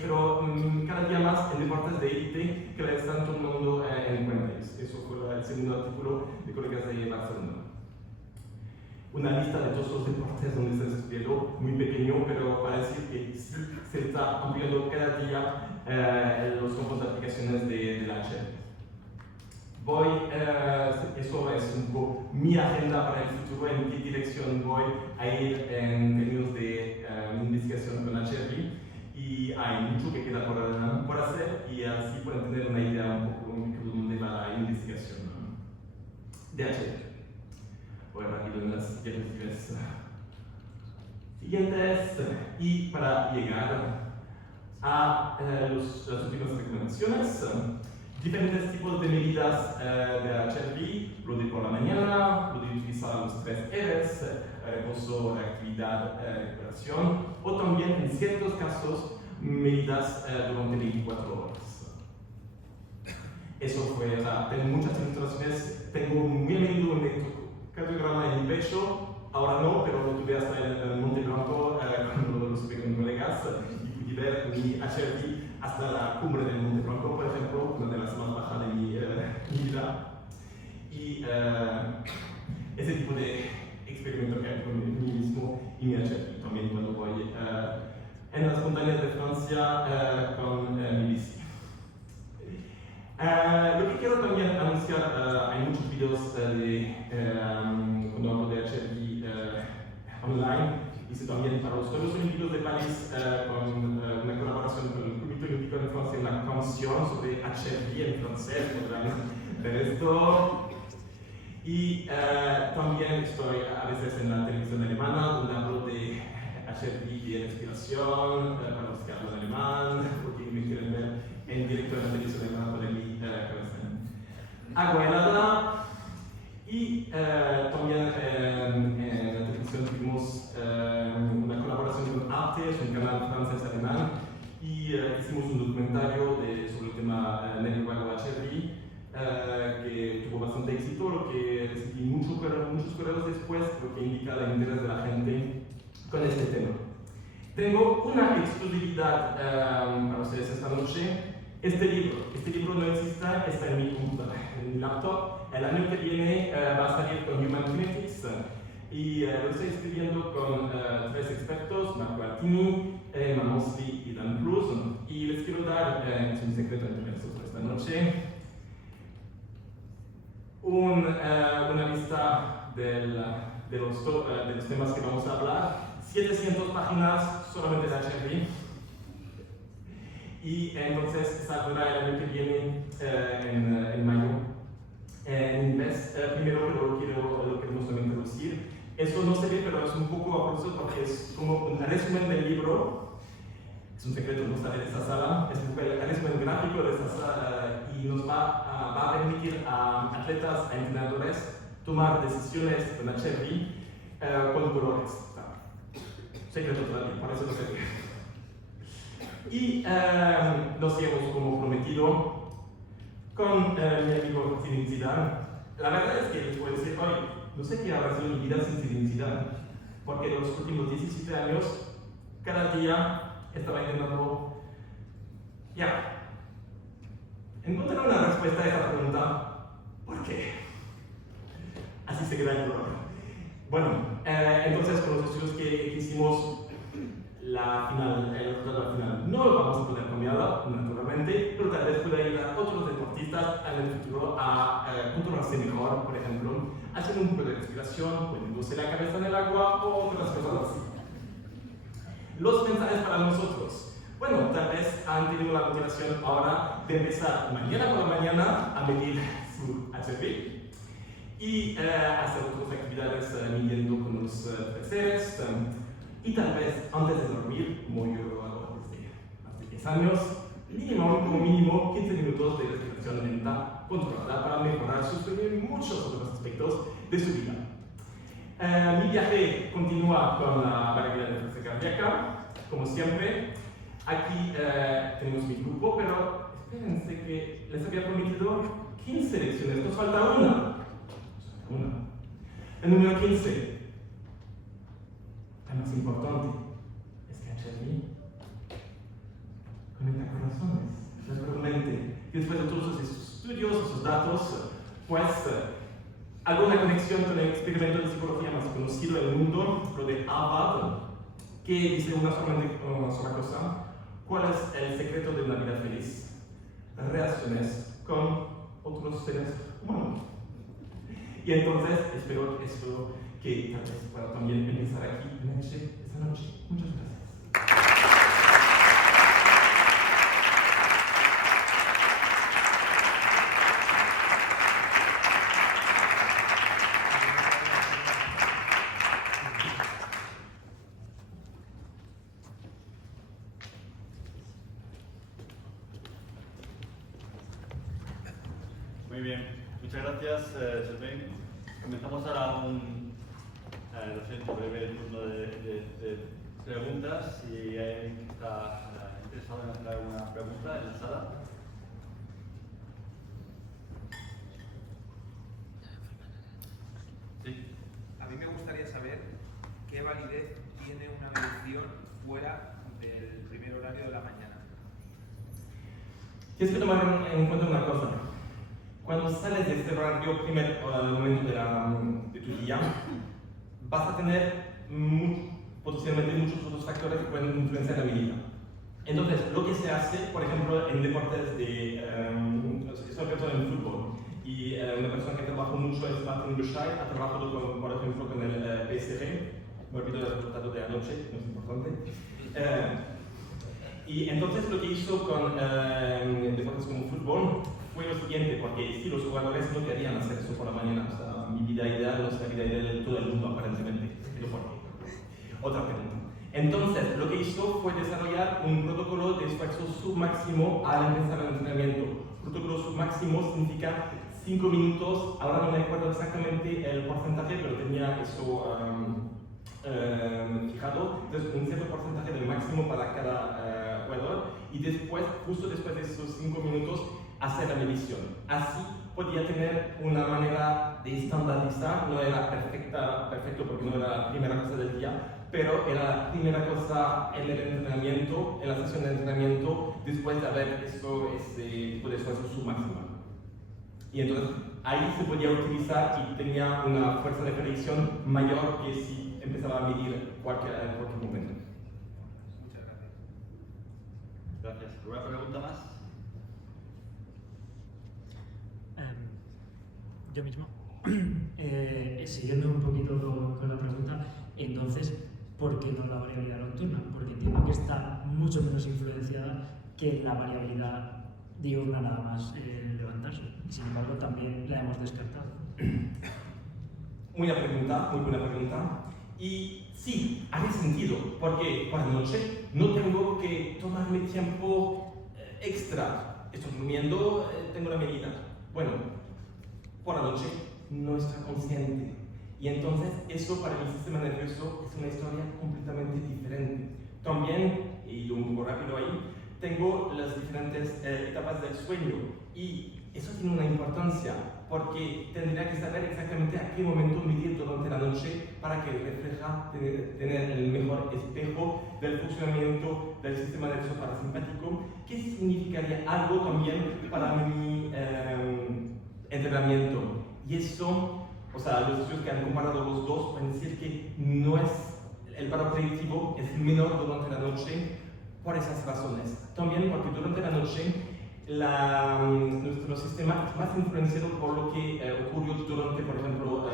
pero cada día más en deportes de élite que la están tomando en cuenta. Eso fue el segundo artículo de colegas de Barcelona. Una lista de todos los deportes donde se ha estudiado, muy pequeño, pero para decir que sí se está ampliando cada día los campos de aplicaciones de la HRV. Eso es un poco mi agenda para el futuro, en qué dirección voy a ir en términos de investigación con HRV, y hay mucho que queda por hacer, y así pueden tener una idea un poco de dónde va la investigación de HRV. Voy rápido en las diapositivas siguientes, y para llegar a las últimas recomendaciones, diferentes tipos de medidas de HRV, lo de por la mañana, lo de utilizar los 3 R's, reposo, reactividad, recuperación, o también en ciertos casos medidas durante 24 horas. Eso fue, o sea, tengo muchas ilustraciones, tengo muy a menudo un electrocardiograma en mi pecho, ahora no, pero lo tuve hasta en Monte Blanco cuando lo supe con colegas, y pude ver mi HRV hasta la cumbre del Monte Blanco, por ejemplo, una de las más bajas de mi vida. Y ese tipo de experimento que hago con mí mismo y mi HRV, también cuando voy en las montañas de Francia con mi bici. Lo que quiero también anunciar, hay muchos videos cuando hablo de HRV online. Hice también para los Juegos Olímpicos de París con una colaboración con el Comité Olímpico de Francia, una canción sobre HRV en francés, podrán ver esto. Y también estoy a veces en la televisión alemana, donde hablo de HRV y de respiración, para los que hablan alemán, porque me quieren ver en directo en la televisión alemana con mi cabeza. Agua helada. Y también en la televisión tuvimos una colaboración con Arte, es un canal francés-alemán, y hicimos un documentario sobre el tema nervio-vago HRV que tuvo bastante éxito, lo que recibí muchos correos después, lo que indica el interés de la gente con este tema. Tengo una exclusividad para ustedes esta noche. Este libro no existe, está en mi computadora, en mi laptop. El año que viene va a salir con Human Kinetics, y lo estoy escribiendo con 3 expertos, Marco Artini, Emma Mosley y Dan Plus, y les quiero dar, es un secreto entre nosotros esta noche, una lista de los temas que vamos a hablar, 700 páginas solamente de HRV. Y entonces saldrá el año que viene en mayo en inglés. Primero lo queremos también traducir. Eso no se ve, pero es un poco aburrido porque es como un resumen del libro. Es un secreto, no sale de esta sala. Es un resumen gráfico de esta sala, y nos va a permitir a atletas, a entrenadores, tomar decisiones con HRV con colores. Secreto todavía, por eso no se ve. Y nos llevamos como prometido con mi amigo Zinedine Zidane. La verdad es que les puedo decir hoy, no sé qué habrá sido mi vida sin Zinedine Zidane, porque en los últimos 17 años, cada día estaba intentando encontrar una respuesta a esta pregunta: ¿por qué? Así se queda el dolor. Bueno, entonces con los estudios que hicimos, el resultado final no lo vamos a poder cambiar naturalmente, pero tal vez pueda ayudar a otros deportistas en el futuro a controlarse mejor, por ejemplo, haciendo un poco de respiración, poniéndose la cabeza en el agua o otras cosas así. Los mensajes para nosotros. Bueno, tal vez han tenido la motivación ahora de empezar mañana por la mañana a medir su HRV. y hacer otras actividades midiendo con los freseres. Y tal vez antes de dormir, como yo lo hago desde más de 10 años, como mínimo 15 minutos de respiración lenta controlada para mejorar su sueño y muchos otros aspectos de su vida. Mi viaje continúa con la variabilidad de frecuencia cardíaca, como siempre. Aquí tenemos mi grupo, pero espérense que les había prometido 15 lecciones, nos falta una. El número 15. La más importante es que HRI conecta corazones, realmente. Y después de todos esos estudios, esos datos, pues hago una conexión con el experimento de psicología más conocido del mundo, lo de Harvard, que dice una sola cosa: ¿cuál es el secreto de una vida feliz? Relaciones con otros seres humanos. Y entonces espero que tal vez pueda también empezar aquí esta noche. Muchas gracias. Muy bien, muchas gracias, Sylvain. Comenzamos ahora un breve turno de preguntas. Si hay alguien que está interesado en hacer alguna pregunta en la sala. Sí. A mí me gustaría saber qué validez tiene una medición fuera del primer horario de la mañana. Tienes que tomar en cuenta una cosa. Cuando sales de este horario primer momento de tu día, vas a tener potencialmente muchos otros factores que pueden influenciar la vida. Entonces, lo que se hace, por ejemplo, en deportes sobre todo en fútbol, y una persona que trabajó mucho es Martin Bushai, ha trabajado por ejemplo con el PSG, me olvido del resultado de anoche, no es importante. Y entonces lo que hizo con deportes como fútbol fue lo siguiente, porque si los jugadores no querían hacer eso por la mañana, o sea, mi vida ideal no es la vida ideal de todo el mundo aparentemente, pero ¿por qué? Otra pregunta. Entonces, lo que hizo fue desarrollar un protocolo de esfuerzo submáximo al empezar el entrenamiento. Protocolo submáximo significa 5 minutos, ahora no me acuerdo exactamente el porcentaje, pero tenía eso fijado, entonces un cierto porcentaje del máximo para cada jugador, y después, justo después de esos 5 minutos, hacer la medición. Así podía tener una manera de estandarizar, no era perfecto porque no era la primera cosa del día, pero era la primera cosa en el entrenamiento, en la sesión de entrenamiento, después de haber hecho ese tipo de esfuerzo submáximo. Y entonces ahí se podía utilizar y tenía una fuerza de predicción mayor que si empezaba a medir en cualquier momento. Muchas gracias. Gracias. ¿Alguna pregunta más? Yo mismo. Siguiendo un poquito con la pregunta, entonces, ¿por qué no la variabilidad nocturna? Porque entiendo que está mucho menos influenciada que la variabilidad diurna nada más levantarse. Sin embargo, también la hemos descartado. Muy buena pregunta. Y sí, hace sentido, porque por la noche no tengo que tomarme tiempo extra. Estoy durmiendo, tengo la medida. Bueno, por la noche no está consciente. Y entonces eso para mi sistema nervioso es una historia completamente diferente. También, y un poco rápido ahí, tengo las diferentes etapas del sueño. Y eso tiene una importancia, porque tendría que saber exactamente a qué momento medir durante la noche para que refleja tener el mejor espejo del funcionamiento del sistema nervioso parasimpático, que significaría algo también para mi entrenamiento. Y eso, o sea, los estudios que han comparado los dos pueden decir que no es, el paro predictivo es menor durante la noche por esas razones. También porque durante la noche nuestro sistema es más influenciado por lo que ocurrió durante, por ejemplo,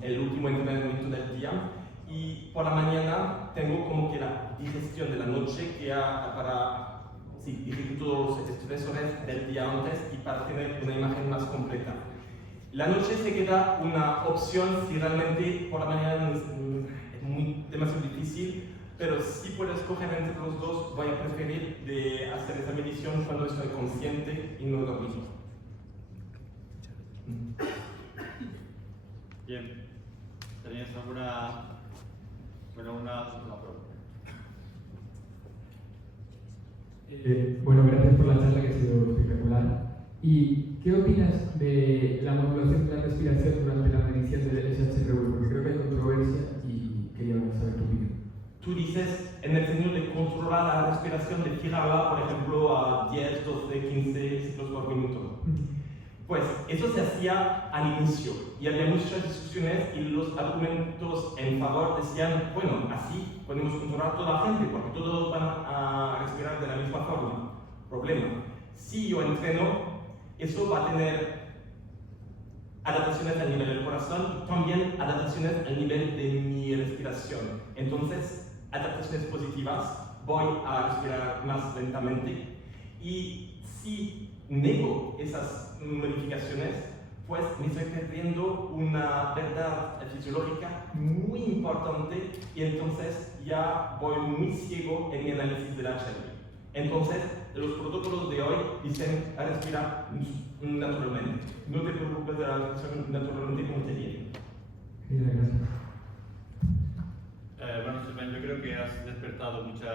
el último entrenamiento del día, y por la mañana tengo como que la digestión de la noche que para digerir todos los estresores del día antes y para tener una imagen más completa. La noche se queda una opción si realmente por la mañana es demasiado difícil, pero si puedo escoger entre los dos, voy a preferir de hacer esa medición cuando estoy consciente y no dormido. Bien, ¿tenías alguna última pregunta? Bueno, gracias por la charla que ha sido espectacular. ¿Y qué opinas de la modulación de la respiración durante la medición del SHRV? Porque creo que hay controversia y quería saber tu opinión. Tú dices en el sentido de controlar la respiración, de girarla, por ejemplo, a 10, 12, 15 ciclos por minuto. Pues eso se hacía al inicio y había muchas discusiones y los argumentos en favor decían, bueno, así podemos controlar a toda la gente porque todos van a respirar de la misma forma. Problema, si yo entreno, eso va a tener adaptaciones al nivel del corazón y también adaptaciones al nivel de mi respiración. Entonces, adaptaciones positivas, voy a respirar más lentamente y si nego esas modificaciones, pues me estoy perdiendo una verdad fisiológica muy importante y entonces ya voy muy ciego en mi análisis del HRV. Entonces, los protocolos de hoy dicen a respirar naturalmente. No te preocupes de la respiración naturalmente como te viene. Gracias. Bueno, Sylvain, yo creo que has despertado mucho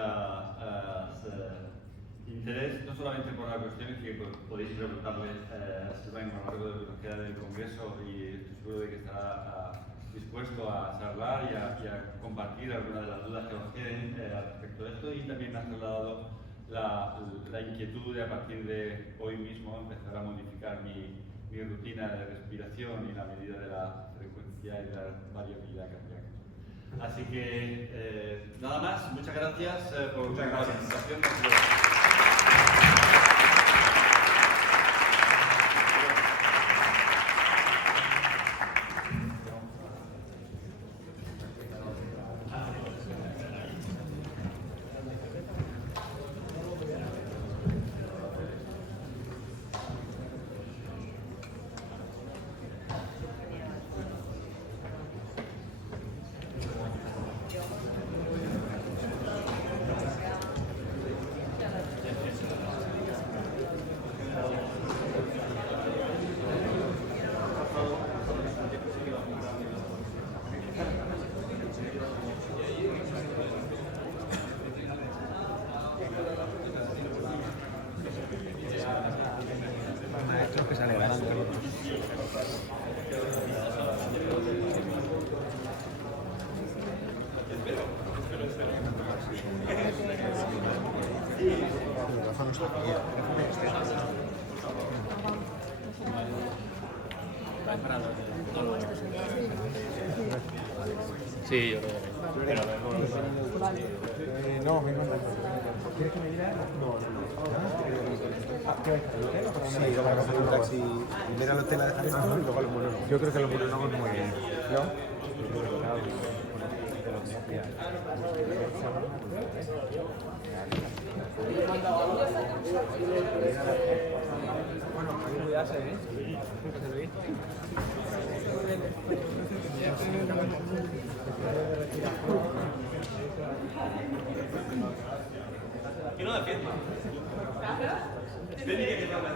interés, no solamente por las cuestiones que podéis preguntarle a Sylvain a lo largo de lo que queda del Congreso y estoy seguro de que estará dispuesto a charlar y a compartir algunas de las dudas que os queden respecto de esto y también has trasladado la inquietud de a partir de hoy mismo empezar a modificar mi rutina de respiración y la medida de la frecuencia y la variabilidad cardíaca. Así que nada más, muchas gracias por la presentación. Que sale ganando. Sí, yo creo. No, vengo andando. ¿Quieres que me diga? No. Sí, lo van a hacer un taxi. Primero al hotel a dejar esto y luego a los monólogos. Yo creo que los monólogos muy bien. ¿No? Bueno, cuidarse, ¿eh? Que no da firma. Ven y que no da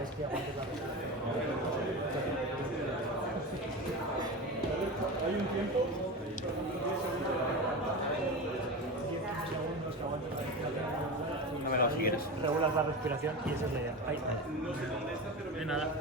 Es que segundos que aguantes la respiración. Regulas la respiración y esa es la idea. Ahí está. De nada.